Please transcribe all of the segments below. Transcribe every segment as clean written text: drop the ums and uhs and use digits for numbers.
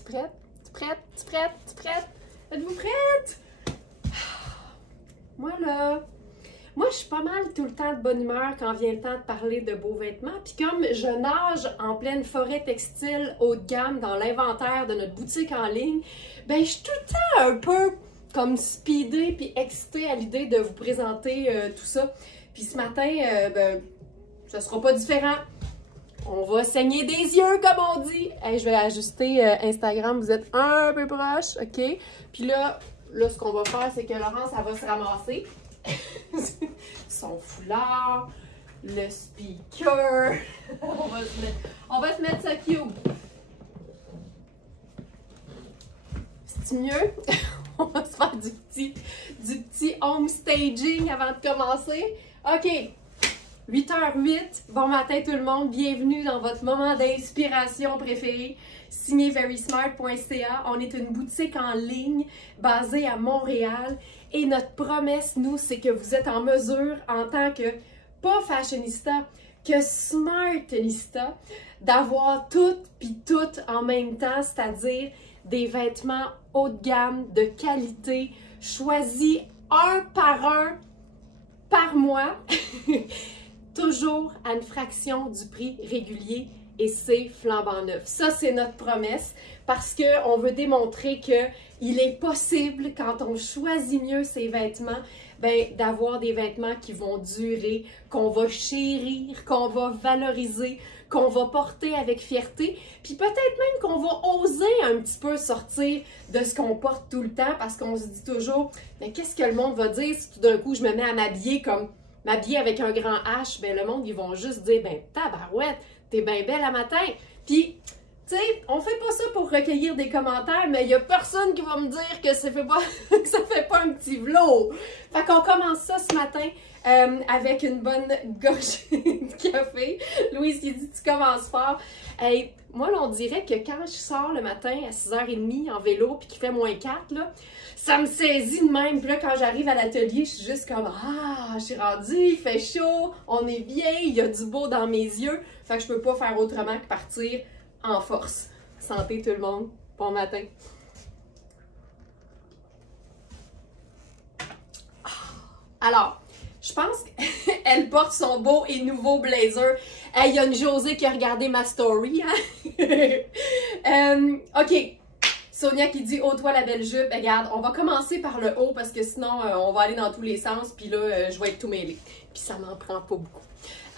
Es-tu prête? Tu prête? Tu prête? Tu prête? Êtes-vous prête? Moi je suis pas mal tout le temps de bonne humeur quand vient le temps de parler de beaux vêtements. Puis comme je nage en pleine forêt textile haut de gamme dans l'inventaire de notre boutique en ligne, ben je suis tout le temps un peu comme speedée puis excitée à l'idée de vous présenter tout ça. Puis ce matin, ben, ça sera pas différent. On va saigner des yeux, comme on dit. Hey, je vais ajuster Instagram, vous êtes un peu proche, OK? Puis là, ce qu'on va faire, c'est que Laurence, elle va se ramasser. Son foulard, le speaker. on va se mettre ça cute. C'est mieux? On va se faire du petit home staging avant de commencer. OK. 8h08, bon matin tout le monde, bienvenue dans votre moment d'inspiration préféré, signé verysmart.ca. On est une boutique en ligne basée à Montréal et notre promesse, nous, c'est que vous êtes en mesure, en tant que, pas fashionista, que smartista, d'avoir tout puis tout en même temps, c'est-à-dire des vêtements haut de gamme, de qualité, choisis un par mois. Toujours à une fraction du prix régulier et c'est flambant neuf. Ça, c'est notre promesse parce qu'on veut démontrer qu'il est possible, quand on choisit mieux ses vêtements, ben, d'avoir des vêtements qui vont durer, qu'on va chérir, qu'on va valoriser, qu'on va porter avec fierté, puis peut-être même qu'on va oser un petit peu sortir de ce qu'on porte tout le temps parce qu'on se dit toujours, mais qu'est-ce que le monde va dire si tout d'un coup je me mets à m'habiller avec un grand H, ben le monde, ils vont juste dire, ben tabarouette, t'es bien belle à matin. Puis, tu sais, on fait pas ça pour recueillir des commentaires, mais il y a personne qui va me dire que ça fait pas un petit vlog. Fait qu'on commence ça ce matin avec une bonne gorgée de café. Louise qui dit, tu commences fort. Hey, moi, là, on dirait que quand je sors le matin à 6h30 en vélo puis qu'il fait -4, là, ça me saisit de même. Puis là, quand j'arrive à l'atelier, je suis juste comme « Ah, je suis rendue, il fait chaud, on est bien, il y a du beau dans mes yeux. » Fait que je peux pas faire autrement que partir en force. Santé tout le monde, bon matin. Alors, je pense qu'elle porte son beau et nouveau blazer. Il y a une Josée qui a regardé ma story. Hein? OK. Sonia qui dit « Oh, toi, la belle jupe. » Regarde, on va commencer par le haut parce que sinon, on va aller dans tous les sens. Puis là, je vais être tout mêlée. Puis ça m'en prend pas beaucoup.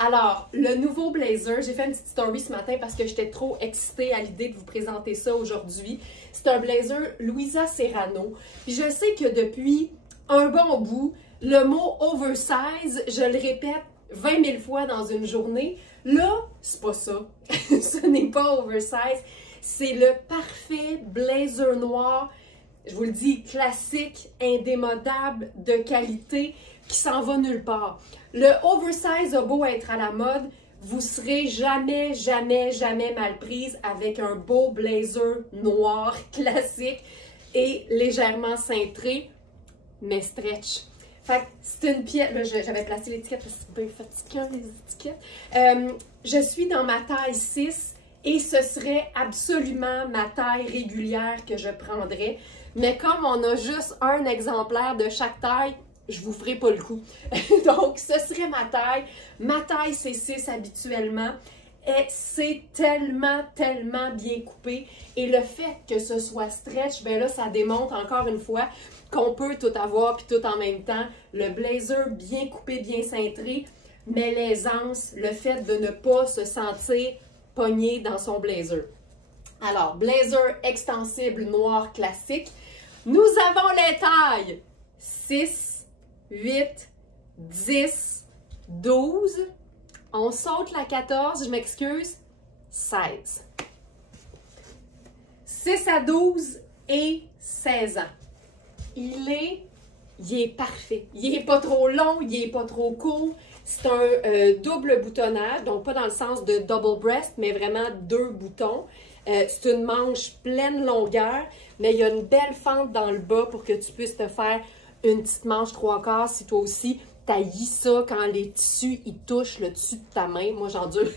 Alors, le nouveau blazer, j'ai fait une petite story ce matin parce que j'étais trop excitée à l'idée de vous présenter ça aujourd'hui. C'est un blazer Louisa Serrano. Puis je sais que depuis un bon bout, le mot « oversize », je le répète 20 000 fois dans une journée. Là, c'est pas ça. Ce n'est pas oversize. C'est le parfait blazer noir, je vous le dis, classique, indémodable, de qualité, qui s'en va nulle part. Le oversize a beau être à la mode, vous serez jamais, jamais, jamais mal prise avec un beau blazer noir, classique et légèrement cintré, mais stretch. Fait que c'est une pièce, là j'avais placé l'étiquette parce que c'est bien fatigant les étiquettes. Je suis dans ma taille 6 et ce serait absolument ma taille régulière que je prendrais. Mais comme on a juste un exemplaire de chaque taille, je vous ferai pas le coup. Donc ce serait ma taille. Ma taille c'est 6 habituellement. Et c'est tellement, tellement bien coupé. Et le fait que ce soit stretch, ben là, ça démontre encore une fois qu'on peut tout avoir puis tout en même temps. Le blazer bien coupé, bien cintré, mais l'aisance, le fait de ne pas se sentir pogné dans son blazer. Alors, blazer extensible noir classique. Nous avons les tailles 6, 8, 10, 12. On saute la 14, je m'excuse, 16. 6 à 12 et 16 ans. Il est parfait. Il n'est pas trop long, il n'est pas trop court. C'est un double boutonnage, donc pas dans le sens de double breast, mais vraiment 2 boutons. C'est une manche pleine longueur, mais il y a une belle fente dans le bas pour que tu puisses te faire une petite manche 3/4 si toi aussi tu t'haïs ça quand les tissus, ils touchent le dessus de ta main. Moi, j'endure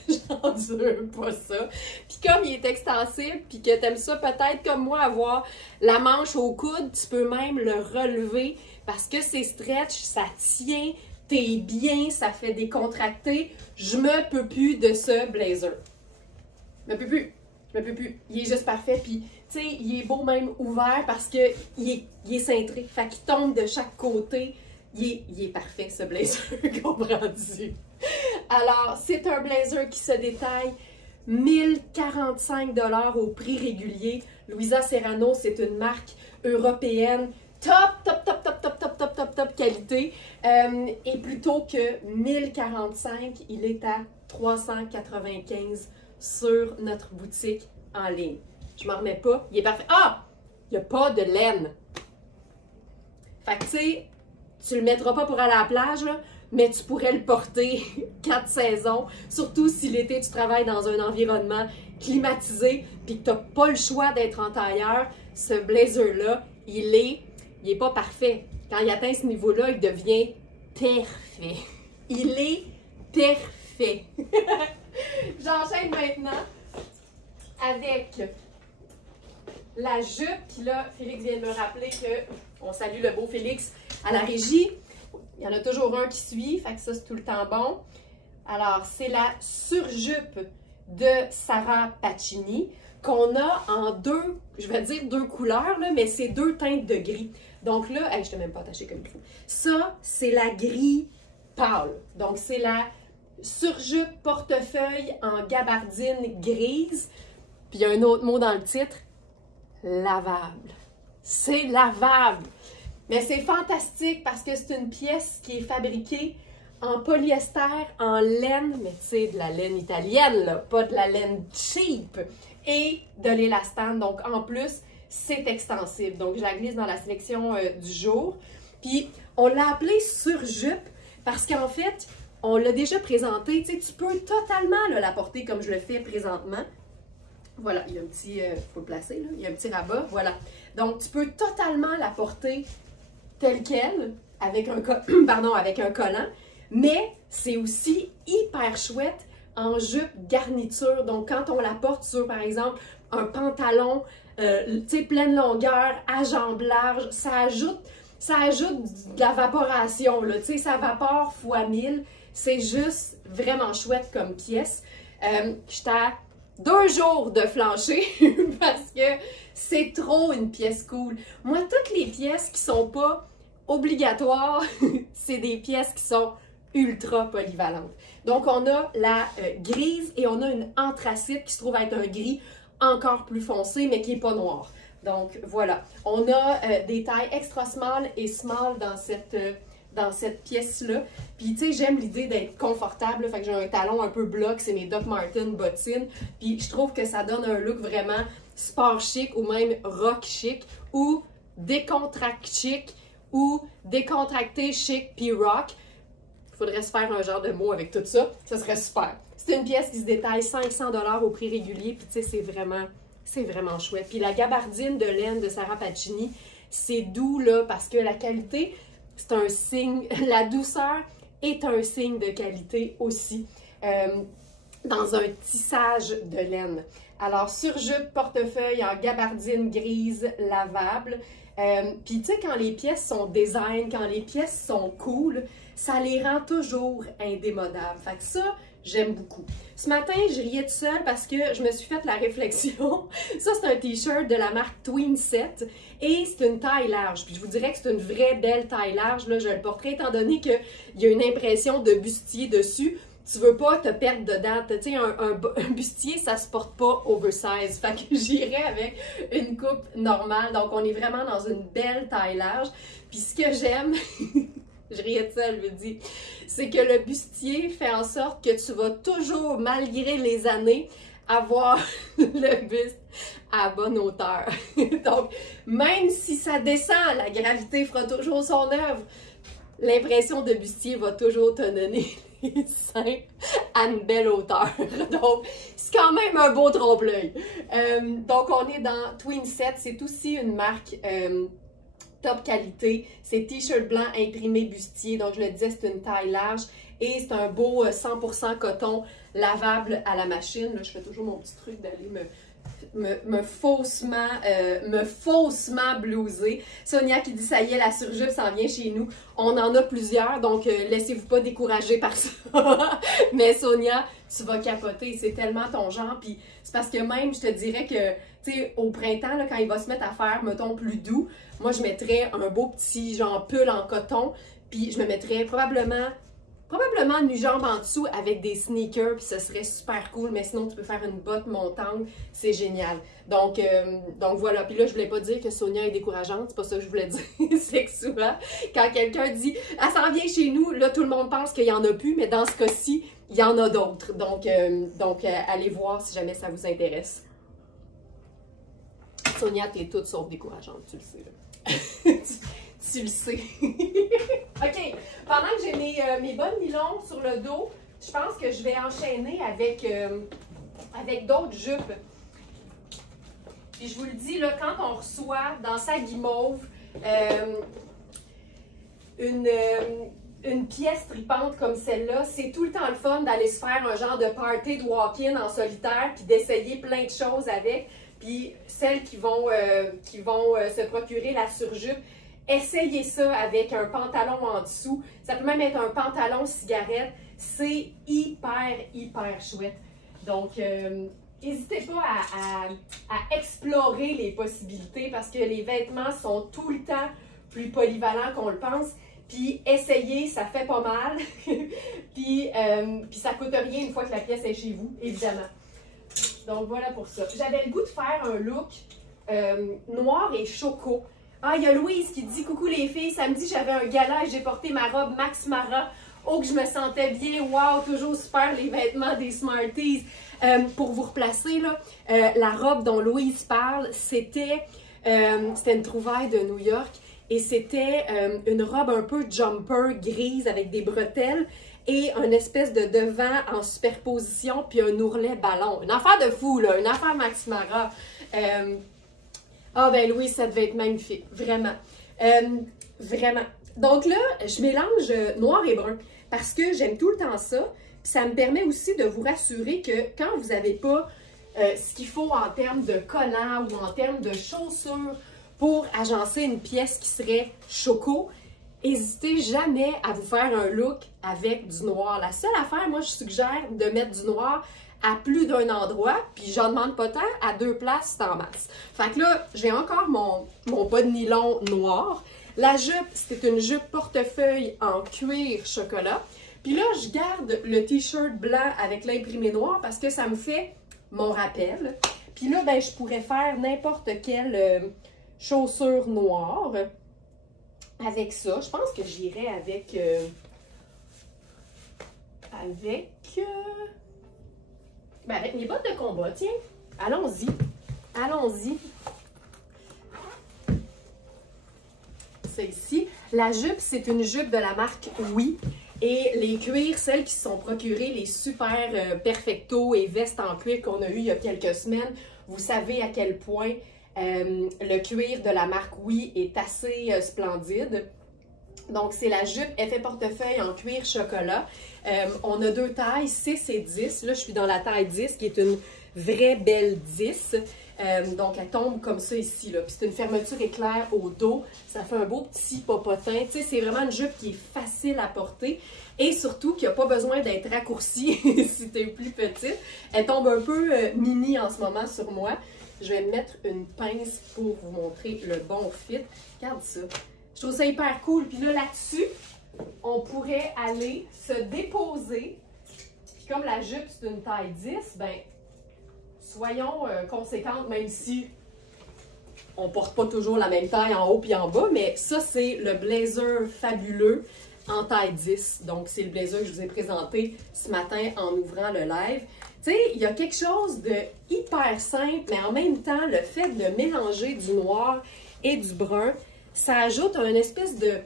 pas ça. Puis comme il est extensible, puis que t'aimes ça peut-être comme moi, avoir la manche au coude, tu peux même le relever parce que c'est stretch, ça tient, t'es bien, ça fait décontracter. Je me peux plus de ce blazer. Je me peux plus. Je me peux plus. Il est juste parfait. Puis, tu sais, il est beau même ouvert parce que il est cintré. Fait qu'il tombe de chaque côté. Il est parfait, ce blazer, comprends-tu? Alors, c'est un blazer qui se détaille 1045 $ au prix régulier. Luisa Serrano, c'est une marque européenne. Top qualité. Et plutôt que 1045, il est à 395 sur notre boutique en ligne. Je m'en remets pas. Il est parfait. Ah! Il n'y a pas de laine. Fait que, tu sais, tu le mettras pas pour aller à la plage, là, mais tu pourrais le porter 4 saisons. Surtout si l'été, tu travailles dans un environnement climatisé puis que tu n'as pas le choix d'être en tailleur. Ce blazer-là, il est pas parfait. Quand il atteint ce niveau-là, il devient parfait. Il est parfait. J'enchaîne maintenant avec la jupe. Puis là, Félix vient de me rappeler qu'on salue le beau Félix à la régie. Il y en a toujours un qui suit, fait que ça, c'est tout le temps bon. Alors, c'est la surjupe de Sarah Pacini qu'on a en deux, je vais dire deux couleurs, là, mais c'est deux teintes de gris. Donc là, hey, je ne t'ai même pas attachée comme il faut. Ça, c'est la gris pâle. Donc, c'est la surjupe portefeuille en gabardine grise. Puis il y a un autre mot dans le titre, lavable. C'est lavable. Mais c'est fantastique parce que c'est une pièce qui est fabriquée en polyester, en laine, mais tu sais, de la laine italienne, là, pas de la laine cheap, et de l'élastane. Donc, en plus, c'est extensible. Donc, je la glisse dans la sélection du jour. Puis, on l'a appelée surjupe parce qu'en fait, on l'a déjà présenté. Tu sais, tu peux totalement là, la porter comme je le fais présentement. Voilà, il y a un petit, faut le placer, là. Il y a un petit rabat, voilà. Donc, tu peux totalement la porter telle qu'elle, avec un, avec un collant, mais c'est aussi hyper chouette en jupe garniture. Donc, quand on la porte sur, par exemple, un pantalon, tu sais, pleine longueur, à jambes larges, ça ajoute de la vaporation, là, tu sais, ça vapore fois 1000. C'est juste vraiment chouette comme pièce. J'étais à 2 jours de flancher parce que c'est trop une pièce cool. Moi, toutes les pièces qui sont pas obligatoires, c'est des pièces qui sont ultra polyvalentes. Donc, on a la grise et on a une anthracite qui se trouve être un gris encore plus foncé, mais qui n'est pas noir. Donc, voilà. On a des tailles extra small et small dans cette pièce-là. Puis, tu sais, j'aime l'idée d'être confortable. Là, fait que j'ai un talon un peu bloc, c'est mes Doc Martens bottines. Puis, je trouve que ça donne un look vraiment sport chic ou même rock chic ou décontracté chic ou décontracté chic puis rock. Il faudrait se faire un genre de mot avec tout ça. Ça serait super. C'est une pièce qui se détaille 500 $ au prix régulier. Puis, tu sais, c'est vraiment chouette. Puis, la gabardine de laine de Sarah Pacini, c'est doux, là, parce que la qualité, c'est un signe, la douceur est un signe de qualité aussi, dans un tissage de laine. Alors, surjupe portefeuille en gabardine grise lavable. Puis, tu sais, quand les pièces sont design, quand les pièces sont cool, ça les rend toujours indémodables. Fait que ça, j'aime beaucoup. Ce matin, je riais toute seule parce que je me suis fait la réflexion. Ça, c'est un t-shirt de la marque Twin Set et c'est une taille large. Puis je vous dirais que c'est une vraie belle taille large. Là, je le porterai étant donné qu'il y a une impression de bustier dessus. Tu veux pas te perdre dedans. Tu sais, un bustier, ça se porte pas oversize. Fait que j'irai avec une coupe normale. Donc, on est vraiment dans une belle taille large. Puis ce que j'aime... je riais de ça, je me dis, c'est que le bustier fait en sorte que tu vas toujours, malgré les années, avoir le buste à bonne hauteur. Donc, même si ça descend, la gravité fera toujours son œuvre. L'impression de bustier va toujours te donner les seins à une belle hauteur. Donc, c'est quand même un beau trompe-l'œil. Donc, on est dans Twin Set. C'est aussi une marque top qualité. C'est t-shirt blanc imprimé bustier, donc je le disais, c'est une taille large. Et c'est un beau 100% coton lavable à la machine. Là, je fais toujours mon petit truc d'aller me faussement blouser. Sonia qui dit ça y est, la surjupe s'en vient chez nous. On en a plusieurs, donc laissez-vous pas décourager par ça. Mais Sonia, tu vas capoter, c'est tellement ton genre. Puis c'est parce que même, je te dirais que, tu sais, au printemps, là, quand il va se mettre à faire, mettons, plus doux, moi je mettrais un beau petit genre pull en coton, puis je me mettrais probablement nu-jambe en dessous avec des sneakers, puis ce serait super cool, mais sinon tu peux faire une botte montante, c'est génial. Donc voilà, puis là je voulais pas dire que Sonia est décourageante, c'est pas ça que je voulais dire, c'est que souvent, quand quelqu'un dit « elle s'en vient chez nous », là tout le monde pense qu'il y en a plus, mais dans ce cas-ci, il y en a d'autres. Donc allez voir si jamais ça vous intéresse. Sonia, t'es toute sauf décourageante, tu le sais là. Tu le sais. OK. Pendant que j'ai mes bonnes nylons sur le dos, je pense que je vais enchaîner avec d'autres jupes. Puis je vous le dis, là, quand on reçoit dans sa guimauve une pièce tripante comme celle-là, c'est tout le temps le fun d'aller se faire un genre de party de walk-in en solitaire puis d'essayer plein de choses avec. Puis celles qui vont se procurer la surjupe, essayez ça avec un pantalon en dessous. Ça peut même être un pantalon cigarette. C'est hyper chouette. Donc, n'hésitez pas à explorer les possibilités parce que les vêtements sont tout le temps plus polyvalents qu'on le pense. Puis, essayez, ça fait pas mal. puis ça coûte rien une fois que la pièce est chez vous, évidemment. Donc, voilà pour ça. J'avais le goût de faire un look noir et choco. Ah, il y a Louise qui dit « Coucou les filles, samedi j'avais un gala et j'ai porté ma robe Max Mara. Oh, que je me sentais bien. Wow, toujours super les vêtements des Smarties. » Pour vous replacer, là, la robe dont Louise parle, c'était une trouvaille de New York et c'était une robe un peu jumper grise avec des bretelles et une espèce de devant en superposition puis un ourlet ballon. Une affaire de fou, là, une affaire Max Mara. Ah ben Louise, ça devait être magnifique, vraiment. Vraiment. Donc là, je mélange noir et brun parce que j'aime tout le temps ça. Puis ça me permet aussi de vous rassurer que quand vous n'avez pas ce qu'il faut en termes de collants ou en termes de chaussures pour agencer une pièce qui serait choco, n'hésitez jamais à vous faire un look avec du noir. La seule affaire, moi je suggère de mettre du noir à plus d'un endroit, puis j'en demande pas tant, à 2 places, c'est en masse. Fait que là, j'ai encore mon bas de nylon noir. La jupe, c'est une jupe portefeuille en cuir chocolat. Puis là, je garde le t-shirt blanc avec l'imprimé noir parce que ça me fait mon rappel. Puis là, ben, je pourrais faire n'importe quelle chaussure noire avec ça. Je pense que j'irais avec... Ben, avec mes bottes de combat, tiens. Allons-y. Allons-y. C'est ici. La jupe, c'est une jupe de la marque Oui. Et les cuirs, celles qui se sont procurées, les super perfecto et vestes en cuir qu'on a eu il y a quelques semaines, vous savez à quel point le cuir de la marque Oui est assez splendide. Donc, c'est la jupe effet portefeuille en cuir chocolat. On a 2 tailles, 6 et 10. Là, je suis dans la taille 10, qui est une vraie belle 10. Donc, elle tombe comme ça ici. Puis, c'est une fermeture éclair au dos. Ça fait un beau petit popotin. Tu sais, c'est vraiment une jupe qui est facile à porter. Et surtout, qui n'a pas besoin d'être raccourcie si tu es plus petite. Elle tombe un peu mini en ce moment sur moi. Je vais mettre une pince pour vous montrer le bon fit. Regarde ça. Je trouve ça hyper cool. Puis là, là-dessus, on pourrait aller se déposer. Puis comme la jupe, c'est une taille 10, ben, soyons conséquentes, même si on ne porte pas toujours la même taille en haut puis en bas. Mais ça, c'est le blazer fabuleux en taille 10. Donc, c'est le blazer que je vous ai présenté ce matin en ouvrant le live. Tu sais, il y a quelque chose de hyper simple, mais en même temps, le fait de mélanger du noir et du brun, ça ajoute une espèce de,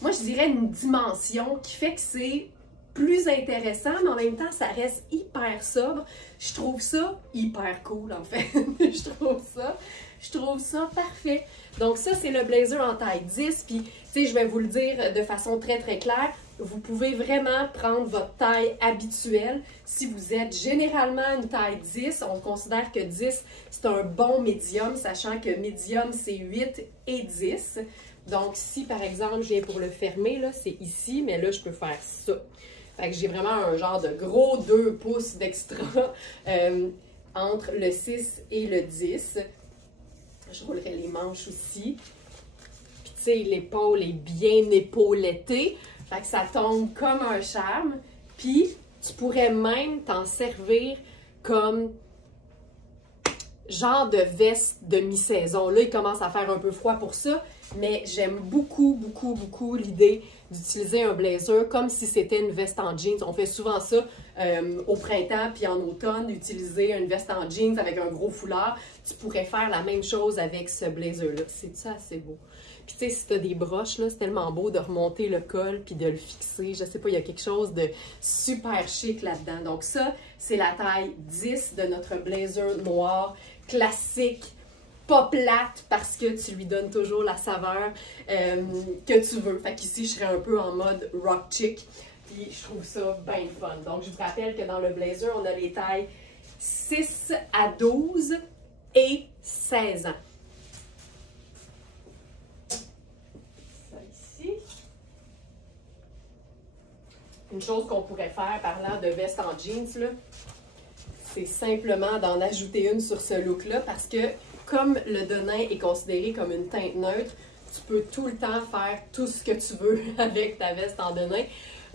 moi je dirais une dimension qui fait que c'est plus intéressant, mais en même temps ça reste hyper sobre. Je trouve ça hyper cool en fait. Je trouve ça Je trouve ça parfait. Donc ça, c'est le blazer en taille 10. Puis, tu sais, je vais vous le dire de façon très, très claire. Vous pouvez vraiment prendre votre taille habituelle. Si vous êtes généralement une taille 10, on considère que 10, c'est un bon médium, sachant que médium, c'est 8 et 10. Donc, si, par exemple, je viens pour le fermer, là, c'est ici, mais là, je peux faire ça. Fait que j'ai vraiment un genre de gros 2 pouces d'extra entre le 6 et le 10. Je roulerai les manches aussi. Puis, tu sais, l'épaule est bien épaulettée. Fait que ça tombe comme un charme. Puis, tu pourrais même t'en servir comme genre de veste de mi-saison. Là, il commence à faire un peu froid pour ça, mais j'aime beaucoup, beaucoup, beaucoup l'idée d'utiliser un blazer comme si c'était une veste en jeans. On fait souvent ça au printemps puis en automne, utiliser une veste en jeans avec un gros foulard. Tu pourrais faire la même chose avec ce blazer-là. C'est ça assez beau. Puis tu sais, si tu as des broches, là, c'est tellement beau de remonter le col puis de le fixer. Je sais pas, il y a quelque chose de super chic là-dedans. Donc ça, c'est la taille 10 de notre blazer noir classique, pas plate parce que tu lui donnes toujours la saveur que tu veux. Fait qu'ici, je serais un peu en mode rock chic. Puis je trouve ça bien fun. Donc je vous rappelle que dans le blazer, on a les tailles 6 à 12 et 16 ans. Une chose qu'on pourrait faire, parlant de veste en jeans, c'est simplement d'en ajouter une sur ce look-là parce que comme le denim est considéré comme une teinte neutre, tu peux tout le temps faire tout ce que tu veux avec ta veste en denim,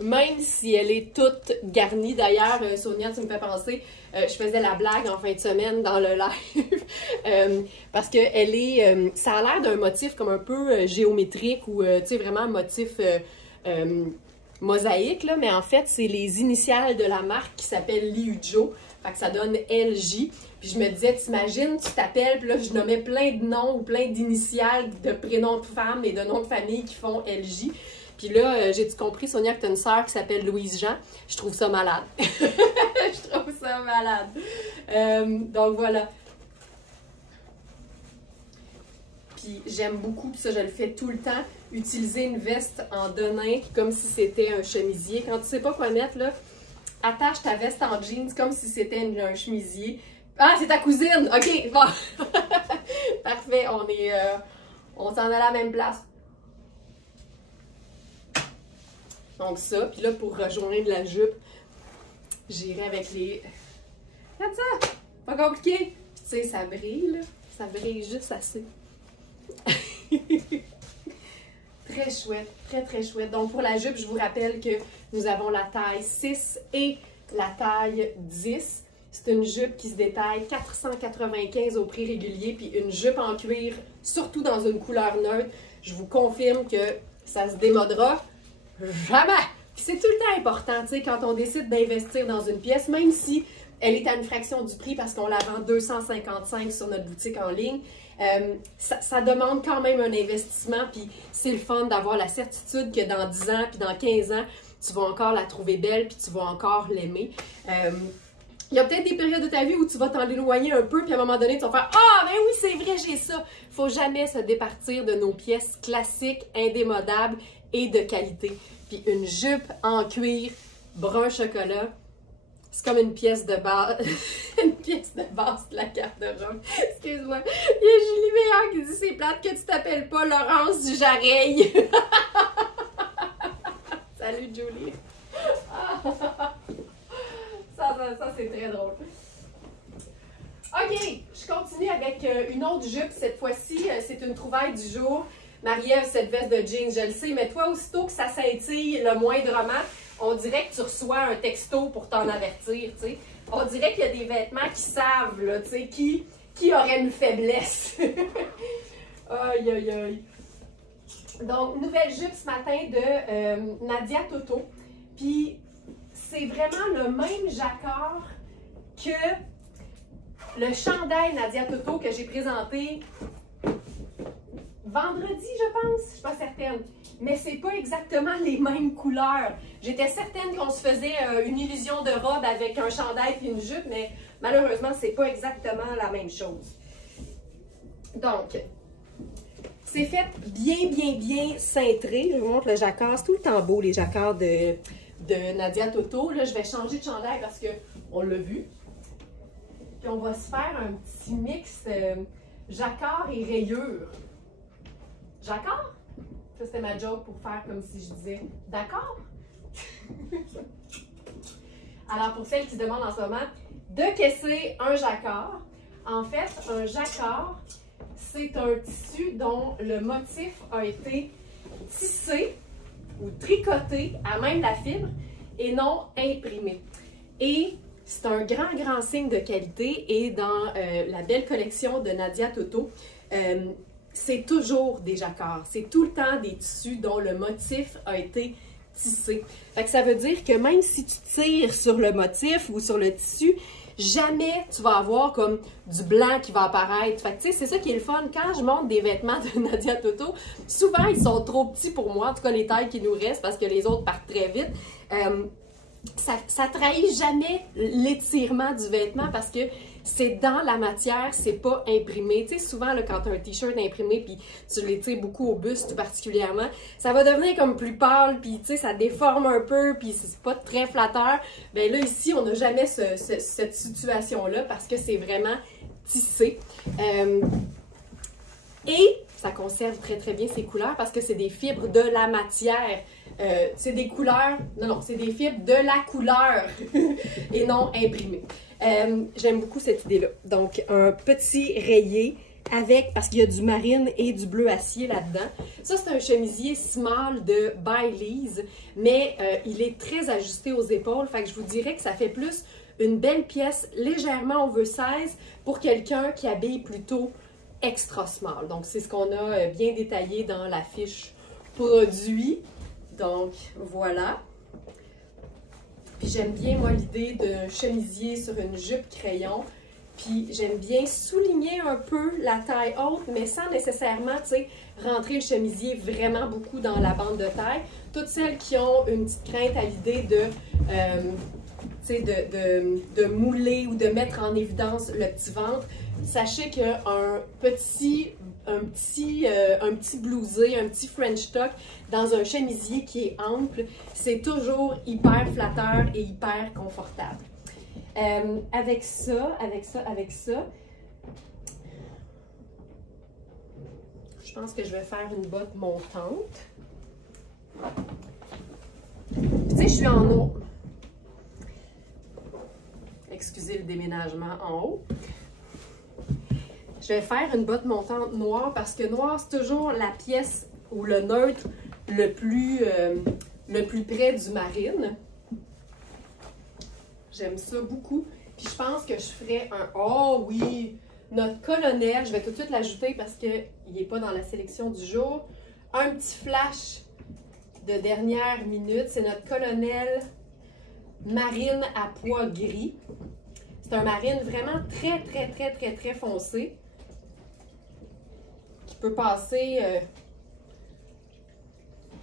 même si elle est toute garnie. D'ailleurs, Sonia, tu me fais penser, je faisais la blague en fin de semaine dans le live parce que elle est, ça a l'air d'un motif comme un peu géométrique ou tu sais, vraiment motif mosaïque, là, mais en fait, c'est les initiales de la marque qui s'appelle Liujo. Fait que ça donne LJ. Puis je me disais, t'imagines, tu t'appelles, puis là, je nommais plein de noms ou plein d'initiales de prénoms de femmes et de noms de famille qui font LJ. Puis là, j'ai-tu compris, Sonia, que tu as une sœur qui s'appelle Louise Jean? Je trouve ça malade. Je trouve ça malade. Donc voilà. Puis j'aime beaucoup, puis ça, je le fais tout le temps, utiliser une veste en denim comme si c'était un chemisier. Quand tu sais pas quoi mettre, là, attache ta veste en jeans comme si c'était un chemisier. Ah, c'est ta cousine! OK, bon. Parfait, on s'en a à la même place. Donc ça, puis là, pour rejoindre la jupe, j'irai avec les... Regarde ça! Pas compliqué! Puis tu sais, ça brille, là. Ça brille juste assez. Très chouette, très très chouette. Donc pour la jupe, je vous rappelle que nous avons la taille 6 et la taille 10. C'est une jupe qui se détaille 495 au prix régulier, puis une jupe en cuir, surtout dans une couleur neutre. Je vous confirme que ça se démodera jamais. Puis c'est tout le temps important, tu sais, quand on décide d'investir dans une pièce, même si elle est à une fraction du prix parce qu'on la vend 255 sur notre boutique en ligne. Ça demande quand même un investissement, puis c'est le fun d'avoir la certitude que dans 10 ans, puis dans 15 ans, tu vas encore la trouver belle, puis tu vas encore l'aimer. Il y a peut-être des périodes de ta vie où tu vas t'en éloigner un peu, puis à un moment donné, tu vas faire « Ah, ben oui, c'est vrai, j'ai ça! » Il ne faut jamais se départir de nos pièces classiques, indémodables et de qualité. Puis une jupe en cuir, brun chocolat, c'est comme une pièce de base, une pièce de base de la garde-robe. Excuse-moi. Il y a Julie Meillard qui dit « C'est plate que tu t'appelles pas Laurence du Jareil. » Salut Julie. Ça c'est très drôle. OK, je continue avec une autre jupe. Cette fois-ci, c'est une trouvaille du jour. Marie-Ève, cette veste de jeans, je le sais, mais toi, aussitôt que ça scintille le moindrement, on dirait que tu reçois un texto pour t'en avertir, tu sais. On dirait qu'il y a des vêtements qui savent, là, tu sais, qui aurait une faiblesse. Aïe, aïe, aïe. Donc, nouvelle jupe ce matin de Nadia Toto. Puis, c'est vraiment le même jacquard que le chandail Nadia Toto que j'ai présenté vendredi, je pense. Je ne suis pas certaine. Mais c'est pas exactement les mêmes couleurs. J'étais certaine qu'on se faisait une illusion de robe avec un chandail et une jupe, mais malheureusement, c'est pas exactement la même chose. Donc, c'est fait bien cintré. Je vous montre le jacquard. C'est tout le temps beau, les jacquards de Nadia Toto. Là, je vais changer de chandail parce qu'on l'a vu. Puis on va se faire un petit mix jacquard et rayures. Jacquard? Ça, c'était ma joke pour faire comme si je disais « D'accord? » Alors, pour celles qui se demandent en ce moment, de qu'est-ce que c'est un jacquard? En fait, un jacquard, c'est un tissu dont le motif a été tissé ou tricoté à même la fibre et non imprimé. Et c'est un grand signe de qualité et dans la belle collection de Nadia Toto, c'est toujours des jacquards. C'est tout le temps des tissus dont le motif a été tissé. Fait que ça veut dire que même si tu tires sur le motif ou sur le tissu, jamais tu vas avoir comme du blanc qui va apparaître. Fait que tu sais, c'est ça qui est le fun. Quand je monte des vêtements de Nadia Toto, souvent ils sont trop petits pour moi, en tout cas les tailles qui nous restent parce que les autres partent très vite. Ça trahit jamais l'étirement du vêtement parce que c'est dans la matière, c'est pas imprimé. Tu sais, souvent, là, quand tu as un t-shirt imprimé puis tu l'étires beaucoup au buste tout particulièrement, ça va devenir comme plus pâle puis tu sais, ça déforme un peu puis c'est pas très flatteur. Bien là, ici, on n'a jamais cette situation-là parce que c'est vraiment tissé. Et ça conserve très bien ses couleurs parce que c'est des fibres de la matière. C'est des couleurs, non, c'est des fibres de la couleur et non imprimées. J'aime beaucoup cette idée-là. Donc, un petit rayé avec, parce qu'il y a du marine et du bleu acier là-dedans. Ça, c'est un chemisier small de Baileys, mais il est très ajusté aux épaules. Fait que je vous dirais que ça fait plus une belle pièce légèrement oversize pour quelqu'un qui habille plutôt extra small. Donc, c'est ce qu'on a bien détaillé dans la fiche produit. Donc, voilà. Puis j'aime bien, moi, l'idée d'un chemisier sur une jupe crayon. Puis j'aime bien souligner un peu la taille haute, mais sans nécessairement, tu sais, rentrer le chemisier vraiment beaucoup dans la bande de taille. Toutes celles qui ont une petite crainte à l'idée de, tu sais, de mouler ou de mettre en évidence le petit ventre, sachez qu'un petit blousé, un petit French tuck dans un chemisier qui est ample, c'est toujours hyper flatteur et hyper confortable. Avec ça, je pense que je vais faire une botte montante. Tu sais, je suis en haut. Excusez le déménagement en haut. Je vais faire une botte montante noire parce que noir, c'est toujours la pièce ou le neutre le plus près du marine. J'aime ça beaucoup. Puis je pense que je ferais un... Oh oui! Notre colonel, je vais tout de suite l'ajouter parce qu'il n'est pas dans la sélection du jour. Un petit flash de dernière minute. C'est notre colonel marine à pois gris. C'est un marine vraiment très foncé. Qui peut passer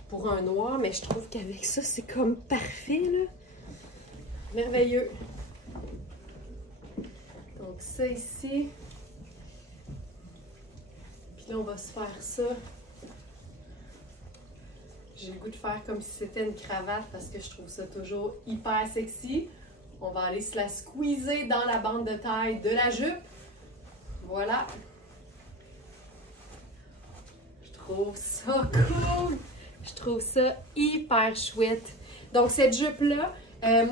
pour un noir, mais je trouve qu'avec ça, c'est comme parfait, là. Merveilleux. Donc ça ici. Puis là, on va se faire ça. J'ai le goût de faire comme si c'était une cravate parce que je trouve ça toujours hyper sexy. On va aller se la squeezer dans la bande de taille de la jupe. Voilà. Je trouve ça cool. Je trouve ça hyper chouette. Donc cette jupe-là,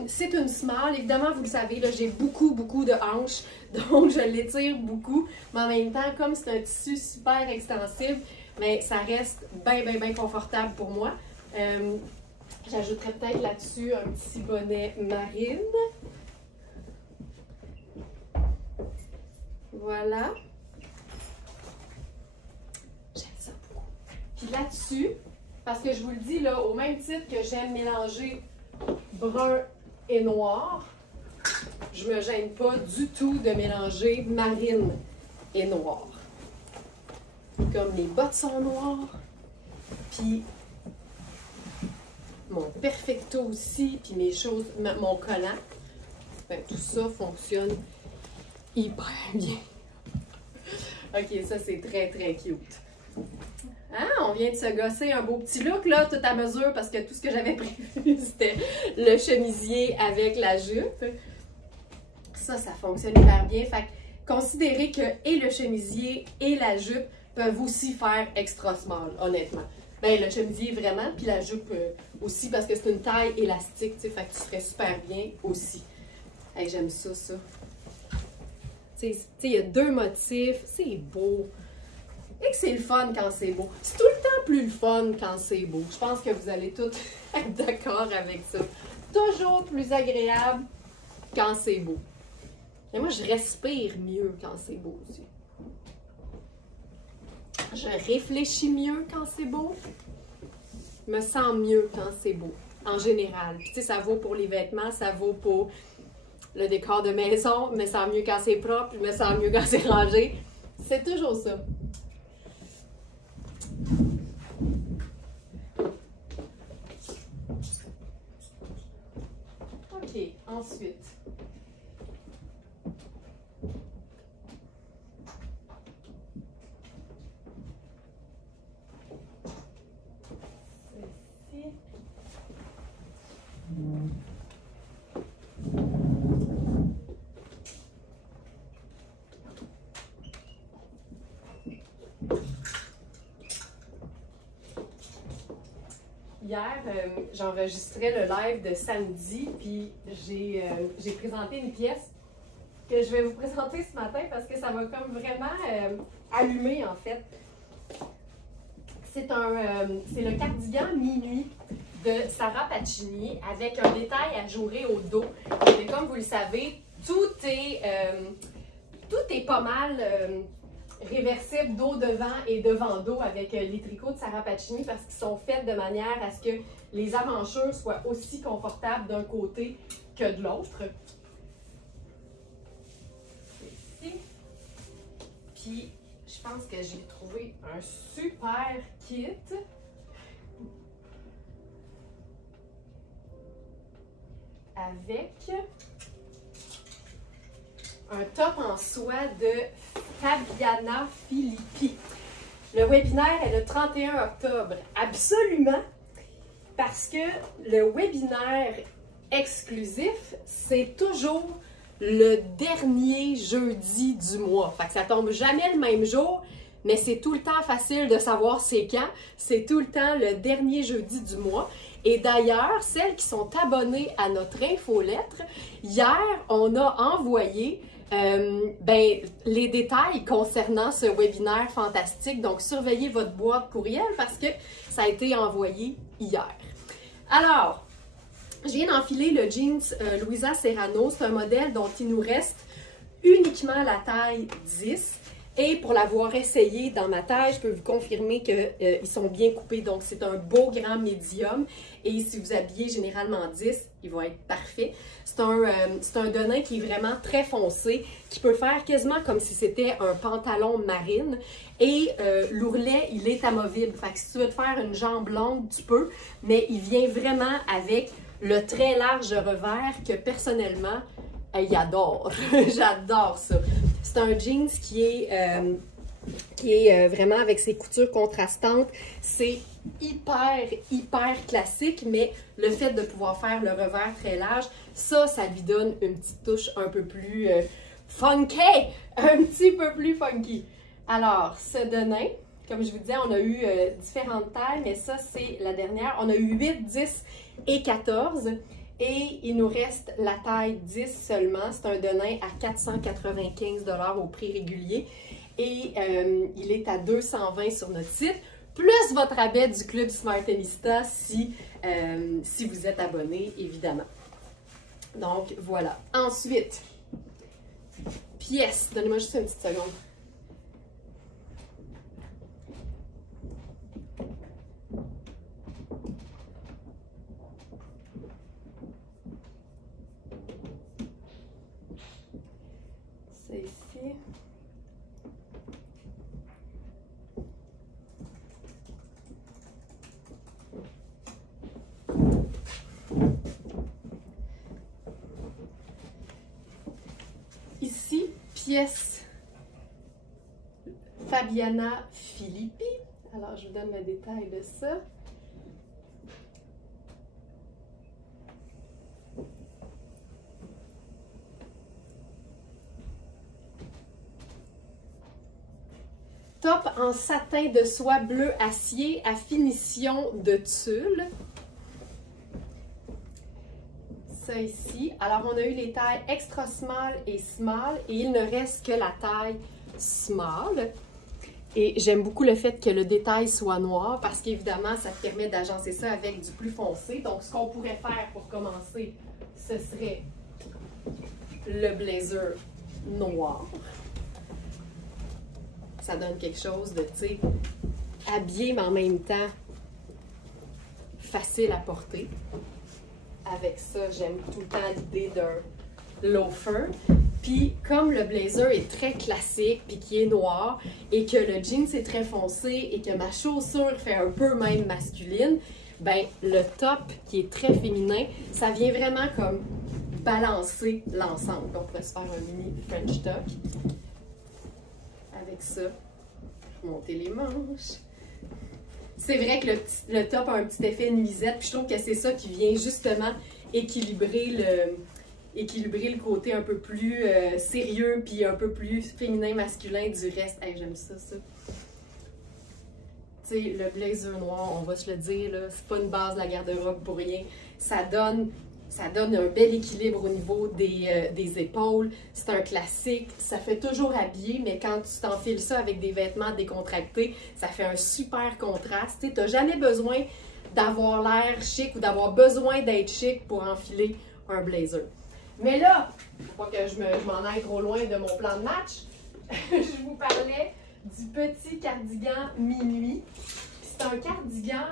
c'est une small. Évidemment, vous le savez, j'ai beaucoup de hanches, donc je l'étire beaucoup. Mais en même temps, comme c'est un tissu super extensible, mais ça reste bien confortable pour moi. J'ajouterais peut-être là-dessus un petit bonnet marine. Voilà. J'aime ça beaucoup. Puis là-dessus, parce que je vous le dis, là, au même titre que j'aime mélanger brun et noir, je me gêne pas du tout de mélanger marine et noir. Comme les bottes sont noires, puis mon perfecto aussi, puis mes choses, mon collant, ben, tout ça fonctionne hyper bien. Ok, ça c'est très très cute. Hein? On vient de se gosser un beau petit look là, tout à mesure, parce que tout ce que j'avais prévu c'était le chemisier avec la jupe. Ça fonctionne hyper bien. Fait que considérez que et le chemisier et la jupe peuvent aussi faire extra small, honnêtement. Ben, le chemisier vraiment, puis la jupe aussi, parce que c'est une taille élastique, tu sais, fait que tu ferais super bien aussi. Hey, j'aime ça, ça. Tu sais, il y a deux motifs, c'est beau. Et que c'est le fun quand c'est beau. C'est tout le temps plus le fun quand c'est beau. Je pense que vous allez tous être d'accord avec ça. Toujours plus agréable quand c'est beau. Et moi, je respire mieux quand c'est beau aussi. Je réfléchis mieux quand c'est beau. Je me sens mieux quand c'est beau, en général. Puis, tu sais, ça vaut pour les vêtements, ça vaut pour le décor de maison. Je me sens mieux quand c'est propre, je me sens mieux quand c'est rangé. C'est toujours ça. OK, ensuite. Hier, j'enregistrais le live de samedi, puis j'ai présenté une pièce que je vais vous présenter ce matin parce que ça m'a comme vraiment allumé en fait. C'est le cardigan Minuit de Sarah Pacini avec un détail ajouré au dos. Et comme vous le savez, tout est pas mal réversible dos devant et devant dos avec les tricots de Sarah Pacini parce qu'ils sont faits de manière à ce que les avanchures soient aussi confortables d'un côté que de l'autre. Ici. Puis, je pense que j'ai trouvé un super kit. Avec un top en soie de Fabiana Filippi. Le webinaire est le 31 octobre. Absolument, parce que le webinaire exclusif, c'est toujours le dernier jeudi du mois. Fait que ça tombe jamais le même jour, mais c'est tout le temps facile de savoir c'est quand. C'est tout le temps le dernier jeudi du mois. Et d'ailleurs, celles qui sont abonnées à notre infolettre, hier, on a envoyé les détails concernant ce webinaire fantastique. Donc, surveillez votre boîte courriel parce que ça a été envoyé hier. Alors, je viens d'enfiler le jeans Louisa Serrano. C'est un modèle dont il nous reste uniquement la taille 10. Et pour l'avoir essayé dans ma taille, je peux vous confirmer qu'ils sont bien coupés. Donc, c'est un beau grand médium. Et si vous habillez généralement 10, il va être parfait. C'est un denim qui est vraiment très foncé, qui peut faire quasiment comme si c'était un pantalon marine. Et l'ourlet, il est amovible. Fait que si tu veux te faire une jambe longue, tu peux. Mais il vient vraiment avec le très large revers que personnellement, il adore. J'adore ça. C'est un jeans qui est vraiment avec ses coutures contrastantes. C'est hyper classique, mais le fait de pouvoir faire le revers très large, ça lui donne une petite touche un peu plus funky, un petit peu plus funky. Alors, ce denim, comme je vous disais, on a eu différentes tailles, mais ça, c'est la dernière. On a eu 8, 10 et 14. Et il nous reste la taille 10 seulement. C'est un denim à 495 $ au prix régulier. Et il est à 220 sur notre site. Plus votre rabais du Club Smartenista si vous êtes abonné, évidemment. Donc, voilà. Ensuite, pièce. Donnez-moi juste une petite seconde. C'est ici. Ici, pièce Fabiana Filippi. Alors, je vous donne le détail de ça. Top en satin de soie bleu acier à finition de tulle. Ça ici. Alors, on a eu les tailles extra small et small et il ne reste que la taille small. Et j'aime beaucoup le fait que le détail soit noir parce qu'évidemment, ça te permet d'agencer ça avec du plus foncé. Donc, ce qu'on pourrait faire pour commencer, ce serait le blazer noir. Ça donne quelque chose de, tu sais, habillé, mais en même temps facile à porter. Avec ça, j'aime tout le temps l'idée d'un loafer. Puis, comme le blazer est très classique, puis qui est noir, et que le jeans est très foncé, et que ma chaussure fait un peu même masculine, ben le top, qui est très féminin, ça vient vraiment comme balancer l'ensemble. On pourrait se faire un mini French tuck. Avec ça, remonter les manches. C'est vrai que le top a un petit effet nuisette, puis je trouve que c'est ça qui vient justement équilibrer le côté un peu plus sérieux, puis un peu plus féminin-masculin du reste. Hey, j'aime ça, ça. Tu sais, le blazer noir, on va se le dire, là, c'est pas une base de la garde-robe pour rien. Ça donne un bel équilibre au niveau des épaules. C'est un classique. Ça fait toujours habillé, mais quand tu t'enfiles ça avec des vêtements décontractés, ça fait un super contraste. Tu n'as jamais besoin d'avoir l'air chic ou d'avoir besoin d'être chic pour enfiler un blazer. Mais là, faut pas que je m'en aille trop loin de mon plan de match. Je vous parlais du petit cardigan minuit. C'est un cardigan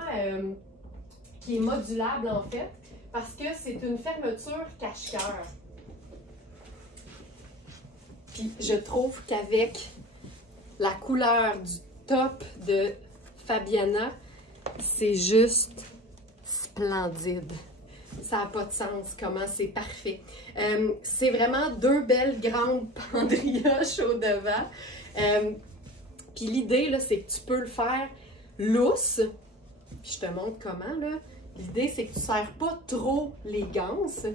qui est modulable en fait, parce que c'est une fermeture cache-cœur. Puis je trouve qu'avec la couleur du top de Fabiana, c'est juste splendide. Ça n'a pas de sens, comment c'est parfait. C'est vraiment deux belles grandes pendrioches au devant. Puis l'idée, là, c'est que tu peux le faire lousse. Puis je te montre comment, là. L'idée, c'est que tu ne serres pas trop les ganses.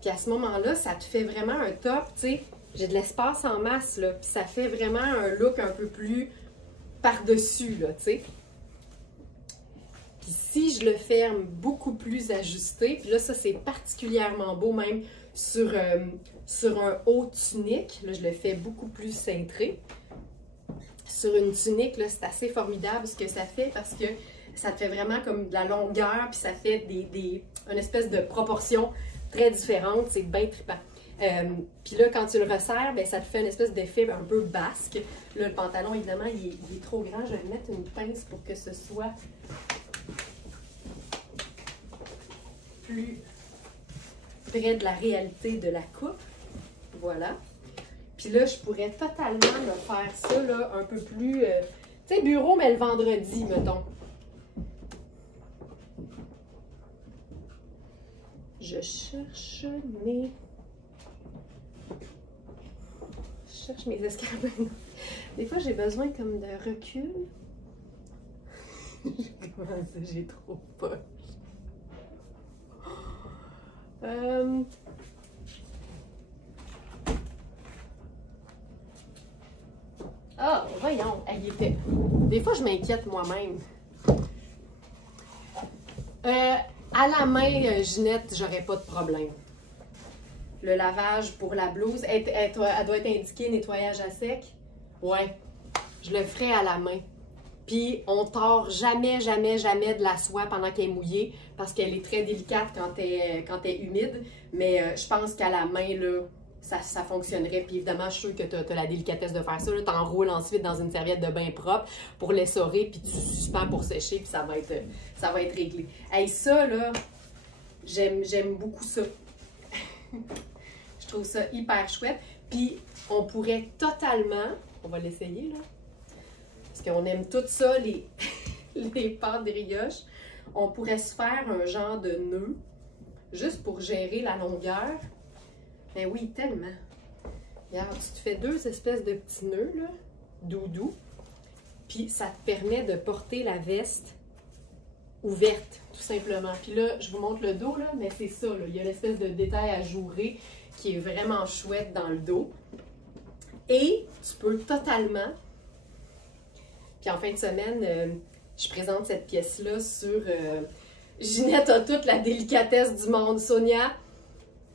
Puis à ce moment-là, ça te fait vraiment un top, tu sais. J'ai de l'espace en masse, là. Puis ça fait vraiment un look un peu plus par-dessus, là, tu sais. Puis si je le ferme beaucoup plus ajusté, puis là, ça, c'est particulièrement beau, même sur un haut tunique. Là, je le fais beaucoup plus cintré. Sur une tunique, là, c'est assez formidable ce que ça fait parce que ça te fait vraiment comme de la longueur, puis ça fait une espèce de proportion très différente. C'est bien trippant. Puis là, quand tu le resserres, ben, ça te fait une espèce d'effet un peu basque. Là, le pantalon, évidemment, il est trop grand. Je vais mettre une pince pour que ce soit plus près de la réalité de la coupe. Voilà. Puis là, je pourrais totalement me faire ça, là, un peu plus... tu sais, bureau, mais le vendredi, mettons. Je cherche mes escarpins. Des fois, j'ai besoin comme de recul. Comment ça, j'ai trop peur. Ah, voyons, elle était. Des fois, je m'inquiète moi-même. À la main, Ginette, j'aurais pas de problème. Le lavage pour la blouse, elle doit être indiquée nettoyage à sec. Ouais, je le ferai à la main. Puis, on tord jamais, jamais, jamais de la soie pendant qu'elle est mouillée parce qu'elle est très délicate quand elle est humide. Mais je pense qu'à la main, là, ça fonctionnerait. Puis évidemment, je suis sûre que tu as la délicatesse de faire ça. Tu enroules ensuite dans une serviette de bain propre pour l'essorer, puis tu suspends pour sécher, puis ça va être réglé. Hey, ça, là, j'aime beaucoup ça. Je trouve ça hyper chouette. Puis, on pourrait totalement... On va l'essayer, là. Parce qu'on aime tout ça, les pendrioches. On pourrait se faire un genre de nœud, juste pour gérer la longueur. Ben oui, tellement. Regarde, tu te fais deux espèces de petits nœuds, là, doudou. Puis ça te permet de porter la veste ouverte, tout simplement. Puis là, je vous montre le dos, là, mais c'est ça, là. Il y a l'espèce de détail ajouré qui est vraiment chouette dans le dos. Et tu peux totalement... Puis en fin de semaine, je présente cette pièce-là sur... Ginette a toute la délicatesse du monde. Sonia,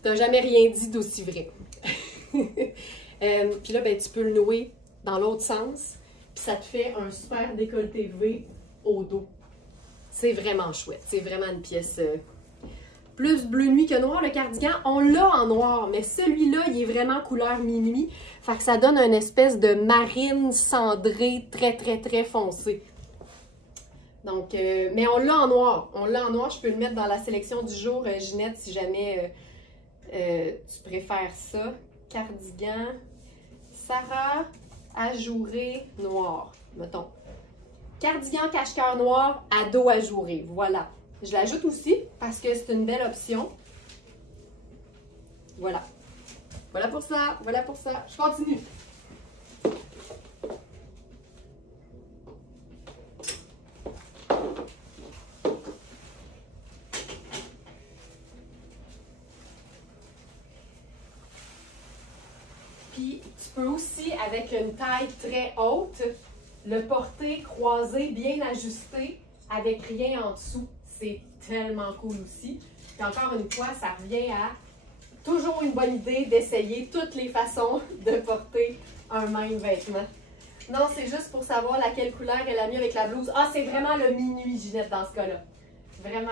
t'as jamais rien dit d'aussi vrai. Puis là, ben, tu peux le nouer dans l'autre sens. Puis ça te fait un super décolleté V au dos. C'est vraiment chouette. C'est vraiment une pièce plus bleu nuit que noir. Le cardigan, on l'a en noir, mais celui-là, il est vraiment couleur minuit. Fait que ça donne une espèce de marine cendrée très, très, très foncée. Donc, mais on l'a en noir. On l'a en noir. Je peux le mettre dans la sélection du jour, Ginette, si jamais tu préfères ça. Cardigan, Sarah, ajouré, noir, mettons. Cardigan cache-cœur noir à dos ajouré, voilà. Je l'ajoute aussi parce que c'est une belle option. Voilà. Voilà pour ça, voilà pour ça. Je continue. Puis, tu peux aussi, avec une taille très haute, le porter croisé, bien ajusté, avec rien en dessous. C'est tellement cool aussi. Puis encore une fois, ça revient à toujours une bonne idée d'essayer toutes les façons de porter un même vêtement. Non, c'est juste pour savoir laquelle couleur est la mieux avec la blouse. Ah, c'est vraiment le minuit, Ginette, dans ce cas-là. Vraiment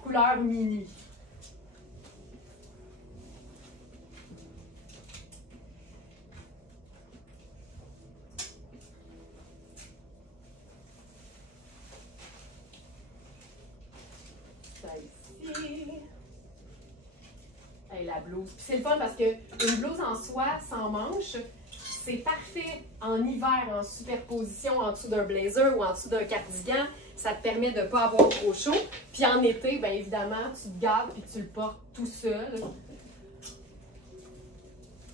couleur minuit. Hey, la blouse. Puis c'est le fun parce qu'une blouse en soie sans manches, c'est parfait en hiver, en superposition en dessous d'un blazer ou en dessous d'un cardigan. Ça te permet de ne pas avoir trop chaud. Puis en été, bien évidemment, tu te gardes et tu le portes tout seul.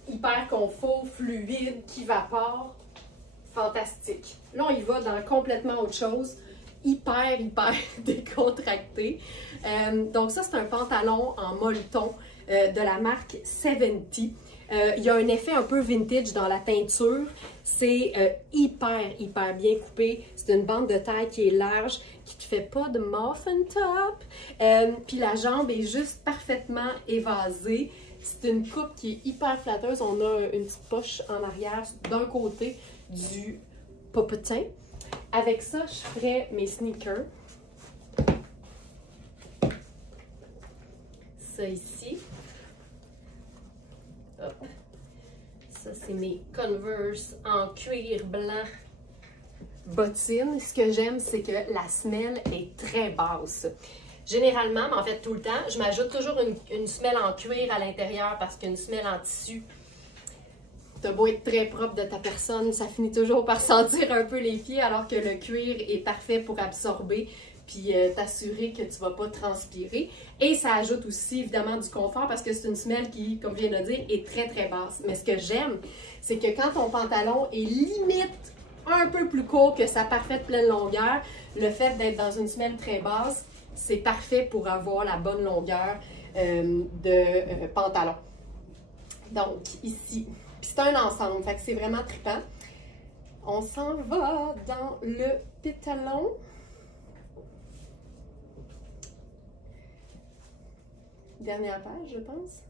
Hyper confort, fluide, qui vapore. Fantastique. Là, on y va dans complètement autre chose. Hyper décontracté. Donc ça, c'est un pantalon en molleton de la marque 70. Il y a un effet un peu vintage dans la teinture. C'est hyper bien coupé. C'est une bande de taille qui est large, qui ne te fait pas de muffin top. Puis la jambe est juste parfaitement évasée. C'est une coupe qui est hyper flatteuse. On a une petite poche en arrière d'un côté du popotin. Avec ça, je ferai mes sneakers. Ça ici. Hop. Ça, c'est mes Converse en cuir blanc bottines. Ce que j'aime, c'est que la semelle est très basse. Généralement, mais en fait tout le temps, je m'ajoute toujours une semelle en cuir à l'intérieur parce qu'une semelle en tissu, t'as beau être très propre de ta personne, ça finit toujours par sentir un peu les pieds, alors que le cuir est parfait pour absorber puis t'assurer que tu ne vas pas transpirer. Et ça ajoute aussi évidemment du confort parce que c'est une semelle qui, comme je viens de le dire, est très basse. Mais ce que j'aime, c'est que quand ton pantalon est limite un peu plus court que sa parfaite pleine longueur, le fait d'être dans une semelle très basse, c'est parfait pour avoir la bonne longueur de pantalon. Donc ici, puis c'est un ensemble, fait que c'est vraiment trippant. On s'en va dans le pétalon. Dernière page, je pense.